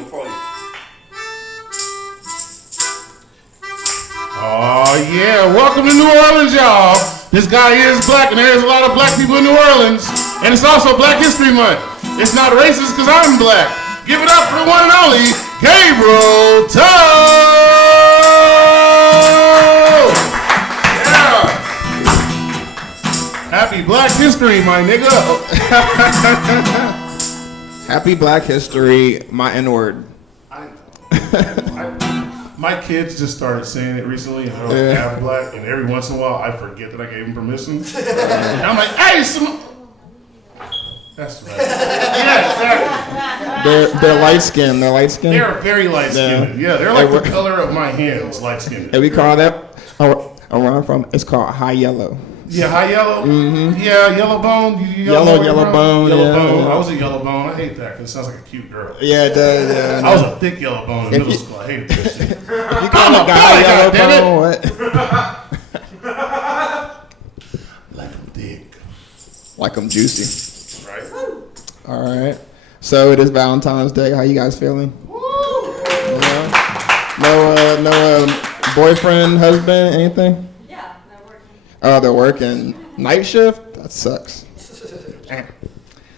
Oh yeah, welcome to New Orleans, y'all. This guy is black, and there's a lot of black people in New Orleans. And it's also Black History Month. It's not racist because I'm black. Give it up for the one and only Gabriel Toe! Yeah! Happy Black History, my nigga. Happy Black History, my N-word. My kids just started saying it recently, and they're half black, and every once in a while I forget that I gave them permission. And I'm like, hey, that's right. Yeah, exactly. They're light skinned. They're very light skinned. Yeah, they're like the color of my hands, light skinned. And we call that, where I'm from, it's called high yellow. Yeah, high yellow. Mm-hmm. Yeah, yellow bone. Yellow bone, Yellow yeah, bone. yeah. I was a yellow bone. I hate that because it sounds like a cute girl. Yeah, it does. Yeah. I was a thick yellow bone in If middle you- school. I hated that shit. You call a guy yellow bone? What? Like a dick. Like I'm juicy. Right? All right. So it is Valentine's Day. How you guys feeling? Yeah. No boyfriend, husband, anything? Yeah, they're working. Oh, they're working night shift? That sucks. Damn.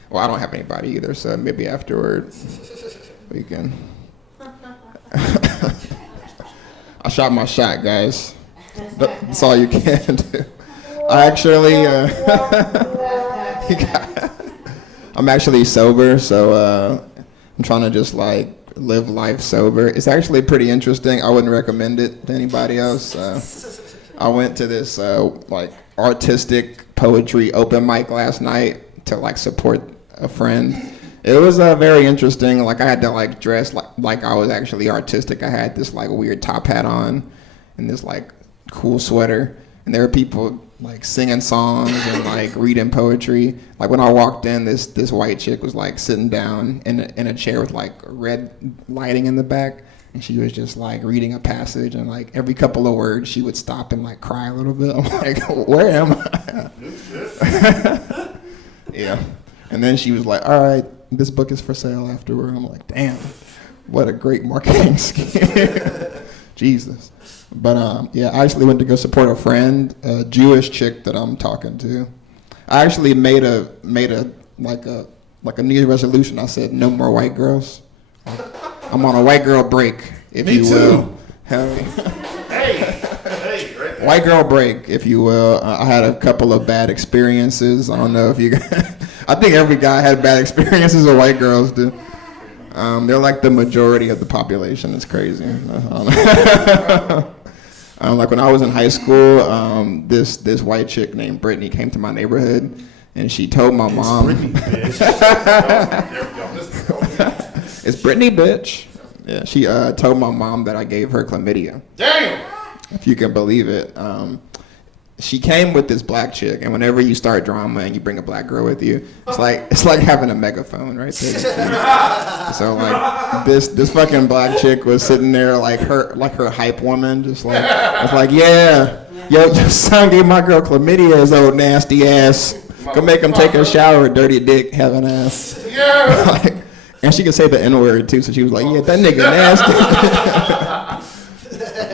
Well, I don't have anybody either, so maybe afterward we can. I shot my shot, guys. That's all you can do. I actually, I'm actually sober, so I'm trying to just like live life sober. It's actually pretty interesting. I wouldn't recommend it to anybody else. I went to this like artistic poetry open mic last night to like support a friend. It was very interesting. Like I had to like dress like I was actually artistic. I had this like weird top hat on and this like cool sweater, and there were people like singing songs and like reading poetry. Like when I walked in, this white chick was like sitting down in a chair with like red lighting in the back, and she was just like reading a passage, and like every couple of words she would stop and like cry a little bit. I'm like, where am I? Yeah. And then she was like, all right, this book is for sale afterward. I'm like, damn, what a great marketing scheme. Jesus. But yeah, I actually went to go support a friend, a Jewish chick that I'm talking to. I actually made a like a New Year's resolution. I said, no more white girls. I'm on a white girl break, if Me you too. will. Hey, right there. White girl break, if you will. I had a couple of bad experiences. I don't know if you guys, I think every guy had bad experiences with white girls do. They're like the majority of the population. It's crazy. Like when I was in high school, this white chick named Brittany came to my neighborhood, and she told my mom. Brittany, bitch. There we go. Let's go. It's Brittany, bitch. Yeah, she told my mom that I gave her chlamydia. Damn. If you can believe it. She came with this black chick, and whenever you start drama and you bring a black girl with you, it's like having a megaphone right there. So like this fucking black chick was sitting there like her hype woman, just like it's like, yeah, your son gave my girl chlamydia, his old nasty ass. Go make him take a shower, dirty dick, having ass. Yeah. Like, and she could say the N-word too, so she was like, yeah, that nigga nasty.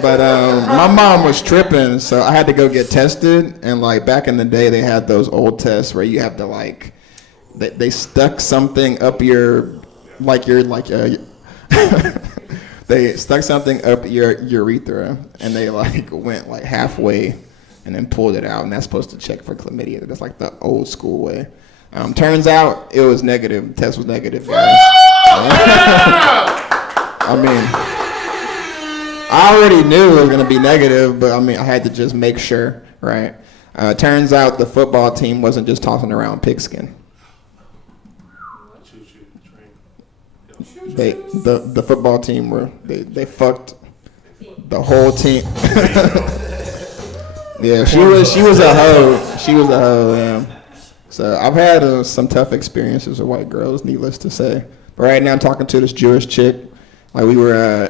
But my mom was tripping, so I had to go get tested. And like back in the day, they had those old tests where you have to like, they stuck something up your, they stuck something up your urethra, and they like went like halfway, and then pulled it out, and that's supposed to check for chlamydia. That's like the old school way. Turns out it was negative. The test was negative, guys. I mean, I already knew it was going to be negative, but I mean, I had to just make sure, right? Turns out the football team wasn't just tossing around pigskin. The football team they fucked the whole team. Yeah, she was a hoe. She was a hoe, yeah. So I've had some tough experiences with white girls, needless to say. But right now I'm talking to this Jewish chick. Like we were,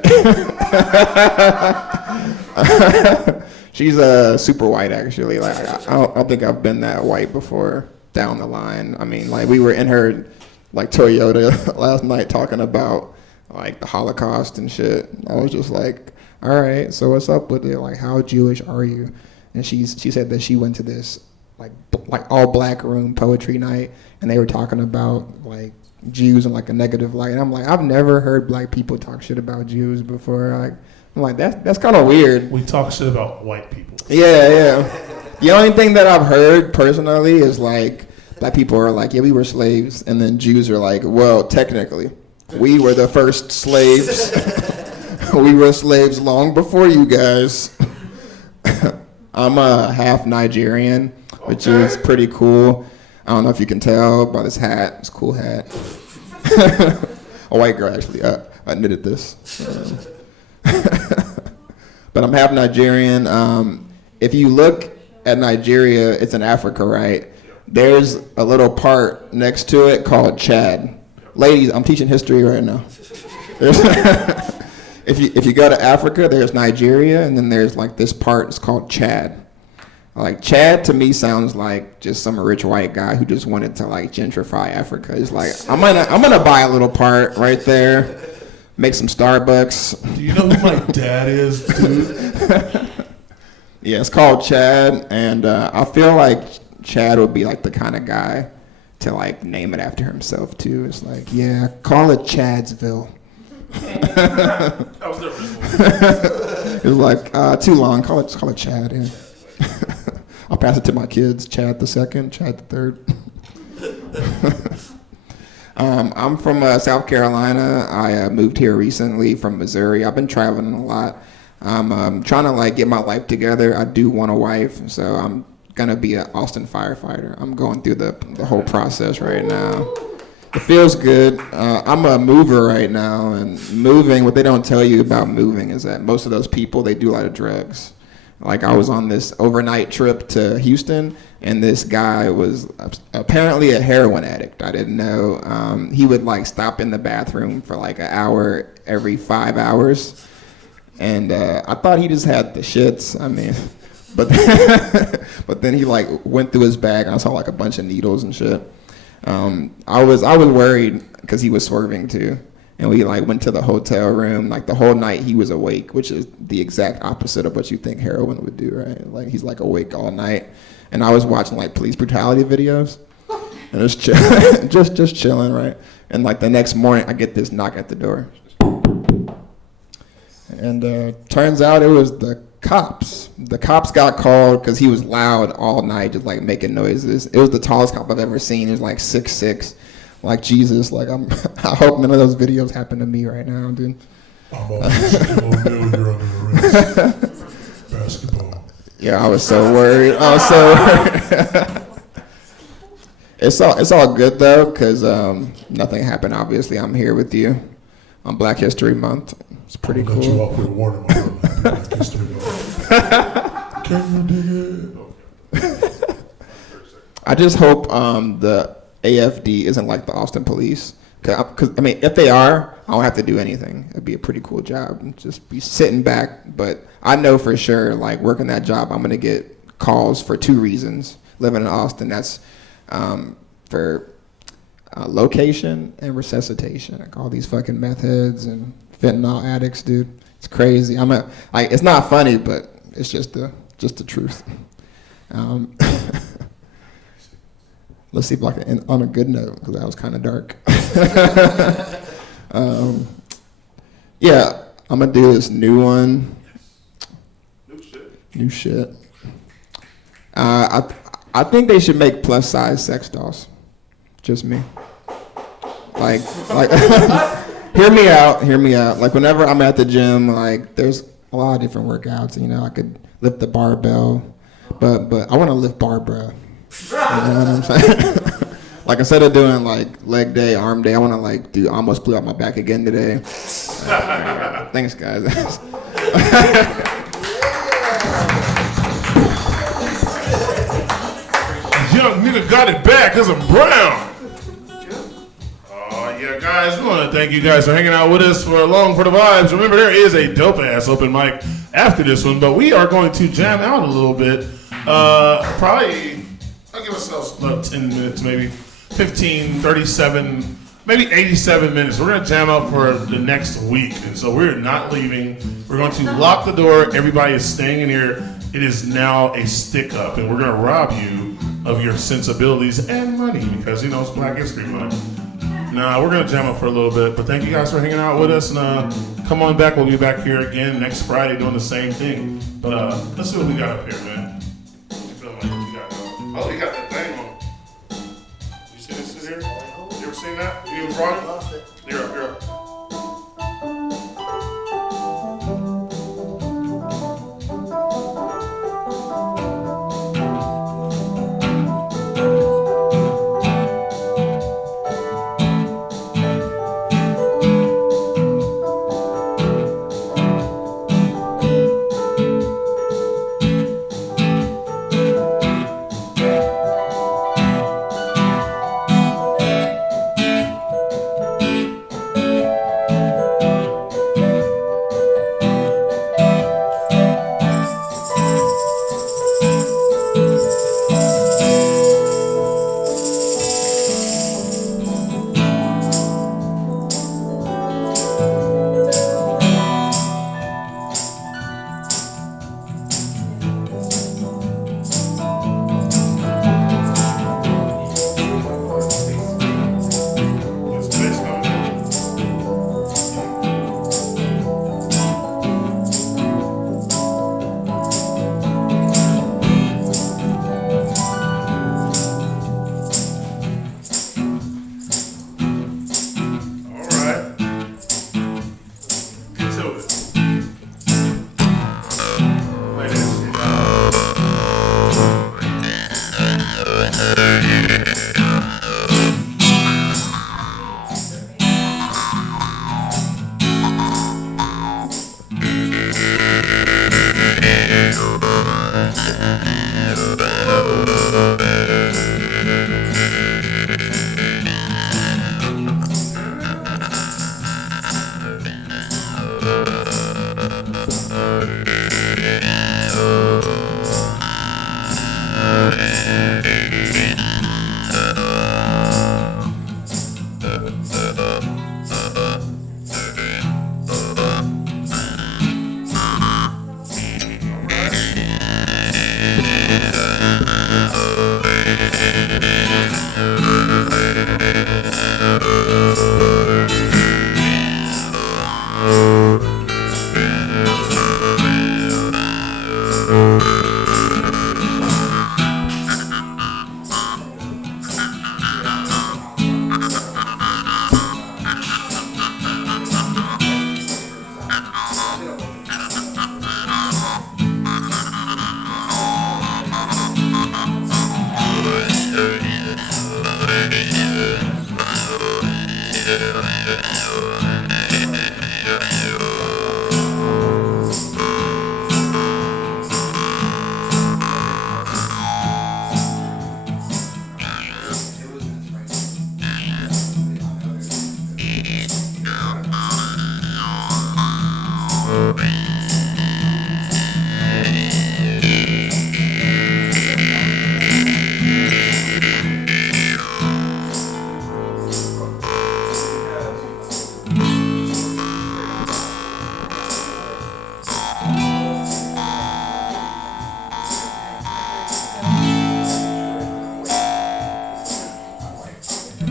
she's super white actually. Like I don't think I've been that white before down the line. I mean, like we were in her like Toyota last night talking about like the Holocaust and shit. I was just like, all right, so what's up with it? Like, how Jewish are you? And she said that she went to this like all black room poetry night, and they were talking about like Jews in like a negative light. And I'm like, I've never heard black people talk shit about Jews before. Like, I'm like, that's kind of weird. We talk shit about white people. Yeah. The only thing that I've heard personally is like black people are like, yeah, we were slaves, and then Jews are like, well, technically, we were the first slaves. We were slaves long before you guys. I'm a half Nigerian, which is pretty cool. I don't know if you can tell by this hat. It's a cool hat. A white girl actually admitted this. But I'm half Nigerian. If you look at Nigeria, it's in Africa, right? There's a little part next to it called Chad. Ladies, I'm teaching history right now. If you go to Africa, there's Nigeria, and then there's like this part. It's called Chad. Like Chad to me sounds like just some rich white guy who just wanted to like gentrify Africa. It's like I'm gonna buy a little part right there, make some Starbucks. Do you know who my dad is, dude? Yeah, it's called Chad, and I feel like Chad would be like the kind of guy to like name it after himself too. It's like, yeah, call it Chadsville. That was the original. It was like too long. Call it Chad. Yeah. I'll pass it to my kids. Chad the second, Chad the third. I'm from South Carolina. I moved here recently from Missouri. I've been traveling a lot. I'm trying to like get my life together. I do want a wife, so I'm gonna be an Austin firefighter. I'm going through the whole process right now. It feels good. I'm a mover right now, and moving, what they don't tell you about moving is that most of those people, they do a lot of drugs. Like I was on this overnight trip to Houston, and this guy was apparently a heroin addict. I didn't know. He would like stop in the bathroom for like an hour every 5 hours. And I thought he just had the shits. I mean, but then he like went through his bag, and I saw like a bunch of needles and shit. I was worried because he was swerving too, and we like went to the hotel room. Like the whole night he was awake, which is the exact opposite of what you think heroin would do, right? Like he's like awake all night, and I was watching like police brutality videos, and it's just chilling, right? And like the next morning, I get this knock at the door, and turns out it was the cops. The cops got called because he was loud all night, just like making noises. It was the tallest cop I've ever seen. He was like 6'6", like Jesus. Like I hope none of those videos happen to me right now, dude. I'm always you're under arrest. Basketball. Yeah, I was so worried. It's all good though, cause nothing happened. Obviously, I'm here with you on Black History Month. It's pretty cool. Let you off with a warning. Black History Month. Can you dig it? I just hope the AFD isn't like the Austin police. Cause I mean, if they are, I don't have to do anything. It'd be a pretty cool job. Just be sitting back. But I know for sure, like working that job, I'm gonna get calls for 2 reasons. Living in Austin, that's for location and resuscitation. Like all these fucking meth heads and fentanyl addicts, dude. It's crazy. It's not funny, but it's just the truth. Let's see if I can end on a good note, because that was kind of dark. Yeah, I'm gonna do this new one. New shit. I think they should make plus size sex dolls. Just me. Like hear me out. Like whenever I'm at the gym, like there's a lot of different workouts. You know, I could lift the barbell, but I want to lift Barbara. You know what I'm saying? Like instead of doing like leg day, arm day, I want to like do. I almost blew out my back again today. Thanks, guys. Young nigga got it back because I'm brown. Yeah, guys, we want to thank you guys for hanging out with us for Along for the Vibes. Remember, there is a dope-ass open mic after this one, but we are going to jam out a little bit. Probably, I'll give ourselves about 10 minutes, maybe 15, 37, maybe 87 minutes. We're going to jam out for the next week, and so we're not leaving. We're going to lock the door. Everybody is staying in here. It is now a stick-up, and we're going to rob you of your sensibilities and money because, you know, it's Black History Month. Nah, we're gonna jam up for a little bit, but thank you guys for hanging out with us, and come on back. We'll be back here again next Friday doing the same thing. But let's see what we got up here, man. What you feel like you got? Oh, you got that thing on. You see this here? You ever seen that? You ever brought it? Lost it. Here up, here up.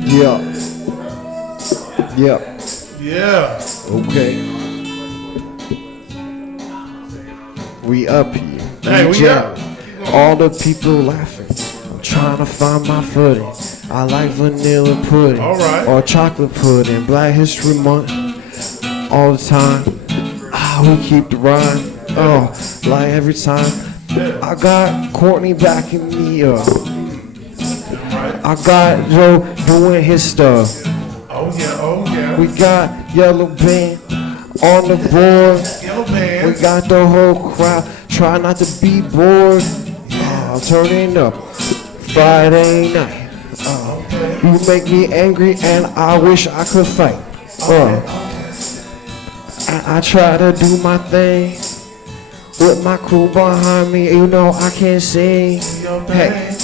Yeah. Yeah. Yeah. Okay. We up here. Hey, we jam. up. All the people laughing. I'm trying to find my footing. I like vanilla pudding. All right. Or chocolate pudding. Black History Month. All the time. We keep the rhyme. Oh, like every time. I got Courtney backing me up. I got Joe doing his stuff. Oh yeah, oh yeah. We got Yellow Band on the board. Yellow Band. We got the whole crowd. Try not to be bored. I'm turning up Friday night. You make me angry and I wish I could fight. I try to do my thing with my crew behind me. You know I can't sing. Hey,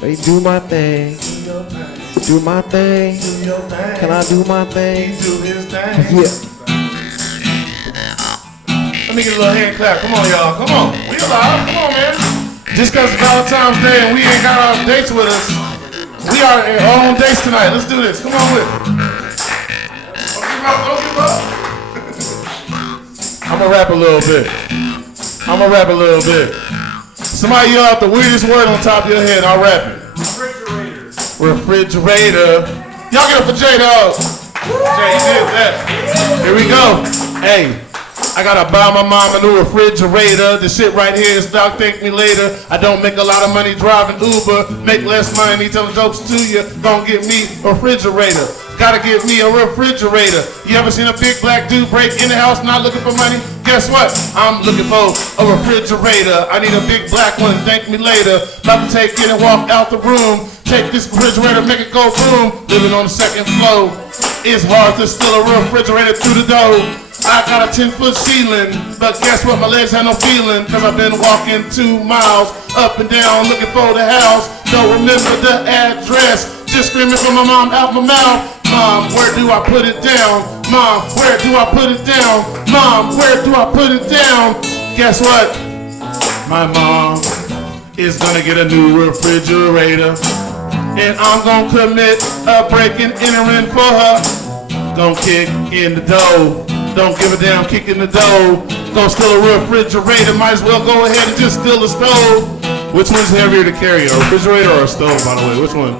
they do my thing. Do my thing. Can I do my thing? Do his thing. Yeah. Let me get a little hand clap. Come on, y'all. Come on. We alive. Come on, man. Just because it's Valentine's Day and we ain't got our dates with us, we are on dates tonight. Let's do this. Come on with it. Don't give up. I'm going to rap a little bit. Somebody yell out the weirdest word on top of your head. I'll rap it. Refrigerator. Y'all get up for J-Dog. Jay, you did that. Here we go. Hey. I gotta buy my mom a new refrigerator. This shit right here is dog thank me later. I don't make a lot of money driving Uber. Make less money telling jokes to you. Gonna get me a refrigerator. Gotta get me a refrigerator. You ever seen a big black dude break in the house not looking for money? Guess what? I'm looking for a refrigerator. I need a big black one, thank me later. About to take it and walk out the room. Take this refrigerator, make it go boom. Living on the second floor. It's hard to steal a refrigerator through the door. I got a 10-foot ceiling, but guess what? My legs have no feeling, cause I've been walking 2 miles up and down looking for the house. Don't remember the address, just screaming from my mom out my mouth. Mom, where do I put it down? Mom, where do I put it down? Mom, where do I put it down? Guess what? My mom is gonna get a new refrigerator, and I'm gonna commit a breaking and entering for her. Don't kick in the door. Don't give a damn, kick in the dough. Gonna steal a refrigerator, might as well go ahead and just steal a stove. Which one's heavier to carry, a refrigerator or a stove, by the way? Which one?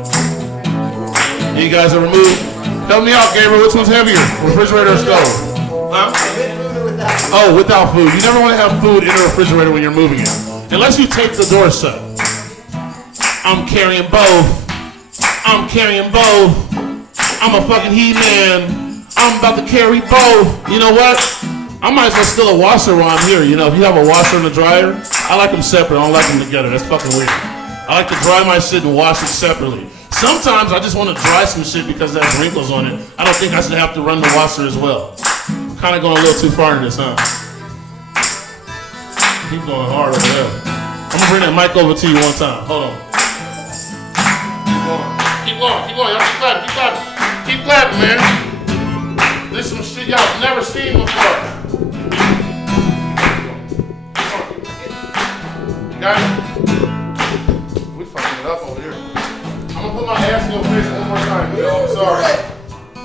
You guys ever moved? Help me out, Gabriel, which one's heavier, refrigerator or stove? Huh? Oh, without food. You never want to have food in a refrigerator when you're moving it. Unless you tape the door shut. I'm carrying both. I'm carrying both. I'm a fucking He-Man. I'm about to carry both. You know what? I might as well steal a washer while I'm here. You know, if you have a washer and a dryer, I like them separate. I don't like them together. That's fucking weird. I like to dry my shit and wash it separately. Sometimes I just want to dry some shit because it has wrinkles on it. I don't think I should have to run the washer as well. I'm kind of going a little too far in this, huh? Keep going hard over there. I'm gonna bring that mic over to you one time. Hold on. Keep going. Y'all keep clapping. Keep clapping, man. This is some shit y'all never seen before. You got it? We fucking it up over here. I'm gonna put my ass in your face one more time, yo. I'm sorry.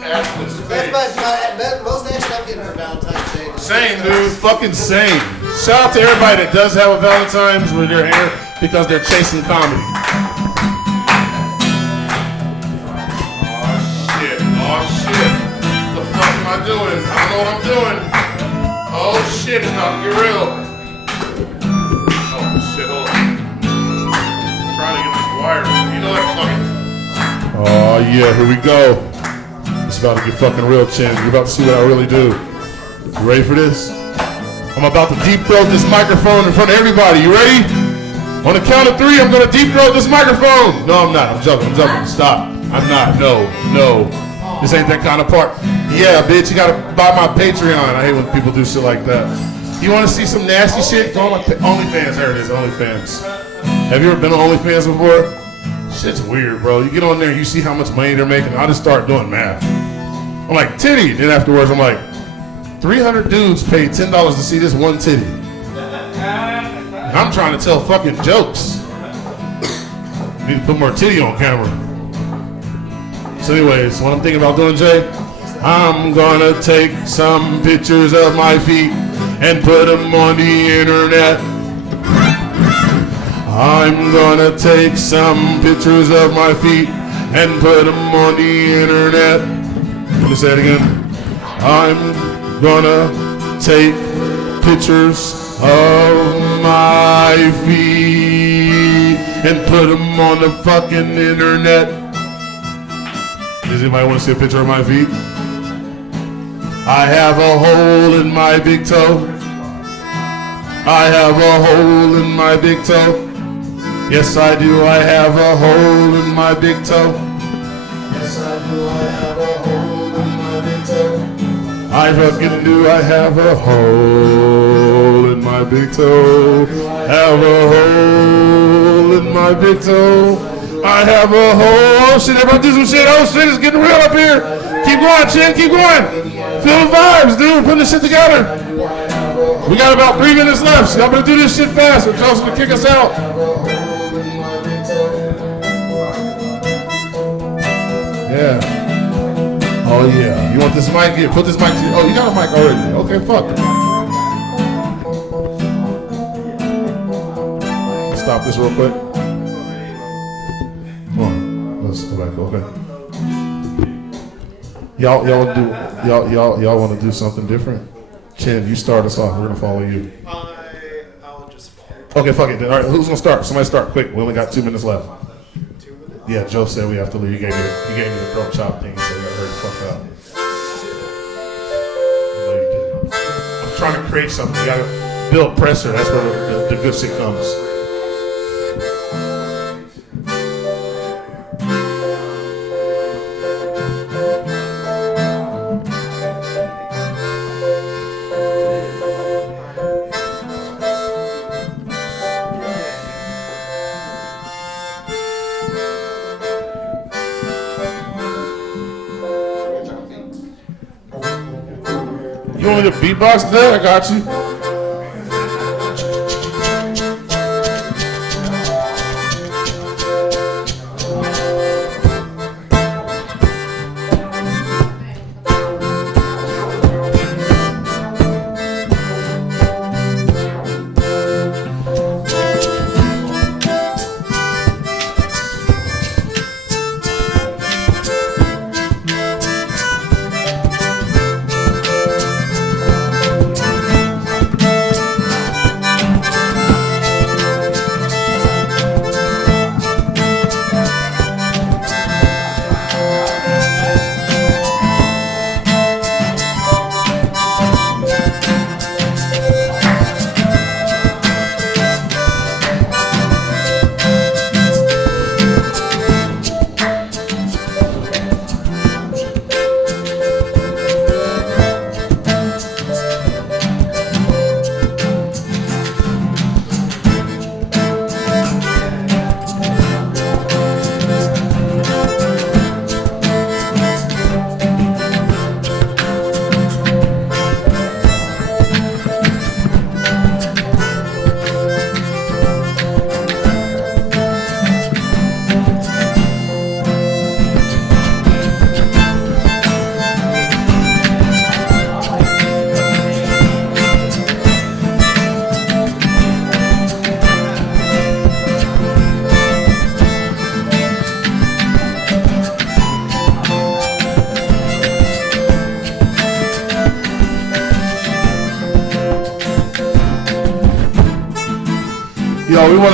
Ass in this face. That's my most action I'm getting for Valentine's Day. Same, dude. Fucking same. Shout out to everybody that does have a Valentine's with their hair because they're chasing comedy. Oh shit. The fuck am I doing? I don't know what I'm doing. Oh shit, it's not get real. Oh shit, hold on. I'm trying to get this wire. You know that fucking. Oh yeah, here we go. It's about to get fucking real, Chin. You're about to see what I really do. You ready for this? I'm about to deep throat this microphone in front of everybody. You ready? On the count of 3, I'm gonna deep throat this microphone. No, I'm not. I'm joking. Stop. I'm not. No. This ain't that kind of part. Yeah, bitch, you gotta buy my Patreon. I hate when people do shit like that. You wanna see some nasty shit? Go on my OnlyFans. There it is, OnlyFans. Have you ever been on OnlyFans before? Shit's weird, bro. You get on there, you see how much money they're making. I just start doing math. I'm like, titty. Then afterwards, I'm like, 300 dudes paid $10 to see this one titty. I'm trying to tell fucking jokes. Need to put more titty on camera. So anyways, what I'm thinking about doing, Jay, I'm gonna take some pictures of my feet and put them on the internet. I'm gonna take some pictures of my feet and put them on the internet. Let me say it again. I'm gonna take pictures of my feet and put them on the fucking internet. Does anybody want to see a picture of my feet? I have a hole in my big toe. I have a hole in my big toe. Yes, I do. I have a hole in my big toe. Yes, I do. I have a hole in my big toe. I fucking do. I have a hole in my big toe. Have a hole in my big toe. I have a hole. Oh shit, everybody do some shit. Oh shit, it's getting real up here. Keep going, Chin. Keep going. Feel the vibes, dude. Putting this shit together. We got about 3 minutes left, so y'all better do this shit fast or Joe's gonna kick us out. Yeah. Oh yeah. You want this mic? Here, put this mic to you. Oh, you got a mic already. Okay, fuck. Stop this real quick. Come on. Let's go back. Okay. Y'all want to do something different? Chin, you start us off. We're gonna follow you. I'll just follow. Okay, fuck it. All right, who's gonna start? Somebody start quick. We only got 2 minutes left. 2 minutes? Yeah, Joe said we have to leave. You gave me the throat chop thing, so you got hurry the fuck out. No, you didn't. I'm trying to create something. You gotta build pressure. That's where the good shit comes. You want me to beatbox that? I got you.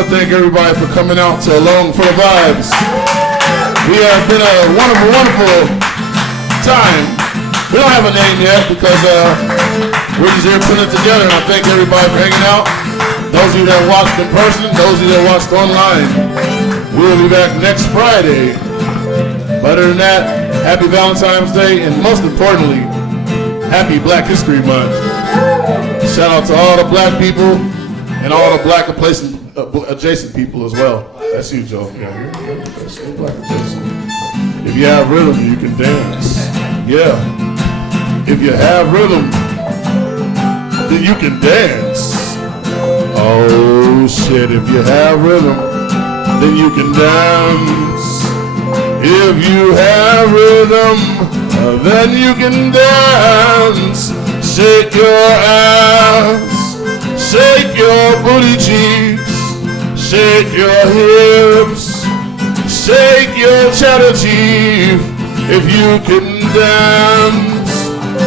to thank everybody for coming out to Along for the Vibes. We have been a wonderful, wonderful time. We don't have a name yet because we're just here putting it together, and I thank everybody for hanging out. Those of you that watched in person, those of you that watched online. We'll be back next Friday. But other than that, happy Valentine's Day, and most importantly, happy Black History Month. Shout out to all the black people and all the black adjacent people as well. That's you, Joe. Yeah, you're black adjacent. If you have rhythm, you can dance. Yeah. If you have rhythm, then you can dance. Oh shit, if you have rhythm, then you can dance. If you have rhythm, then you can dance. Shake your ass, shake your booty cheeks, shake your hips, shake your cheddar teeth. If you can dance,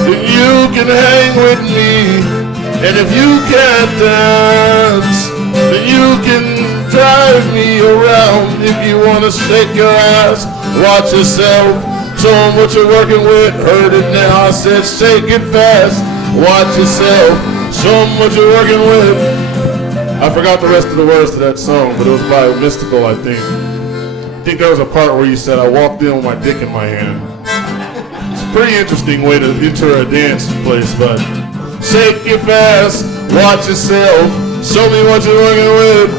then you can hang with me. And if you can't dance, then you can drive me around. If you wanna shake your ass, watch yourself. Show 'em what you're working with. Heard it now, I said shake it fast. Watch yourself. Show 'em what you're working with. I forgot the rest of the words to that song, but it was by Mystical, I think. I think there was a part where you said, I walked in with my dick in my hand. It's a pretty interesting way to enter a dance place, but shake it fast, watch yourself, show me what you're working with.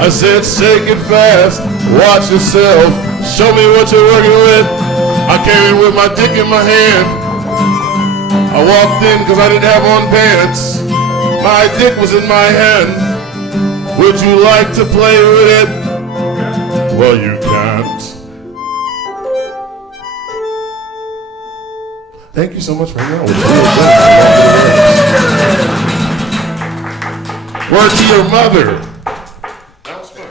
I said shake it fast, watch yourself, show me what you're working with. I came in with my dick in my hand. I walked in because I didn't have on pants. My dick was in my hand. Would you like to play with it? Well, you can't. Thank you so much for hanging out with me. Word to your mother. That was fun.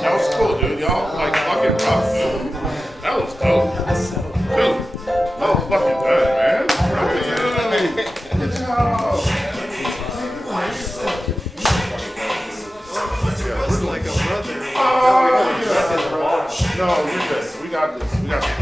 That was cool, dude. Y'all like fucking rock, dude. That was dope. Dude, that was fucking good, man. Good job. Like a brother. Oh, yeah. No, we're good. We got this. We got this.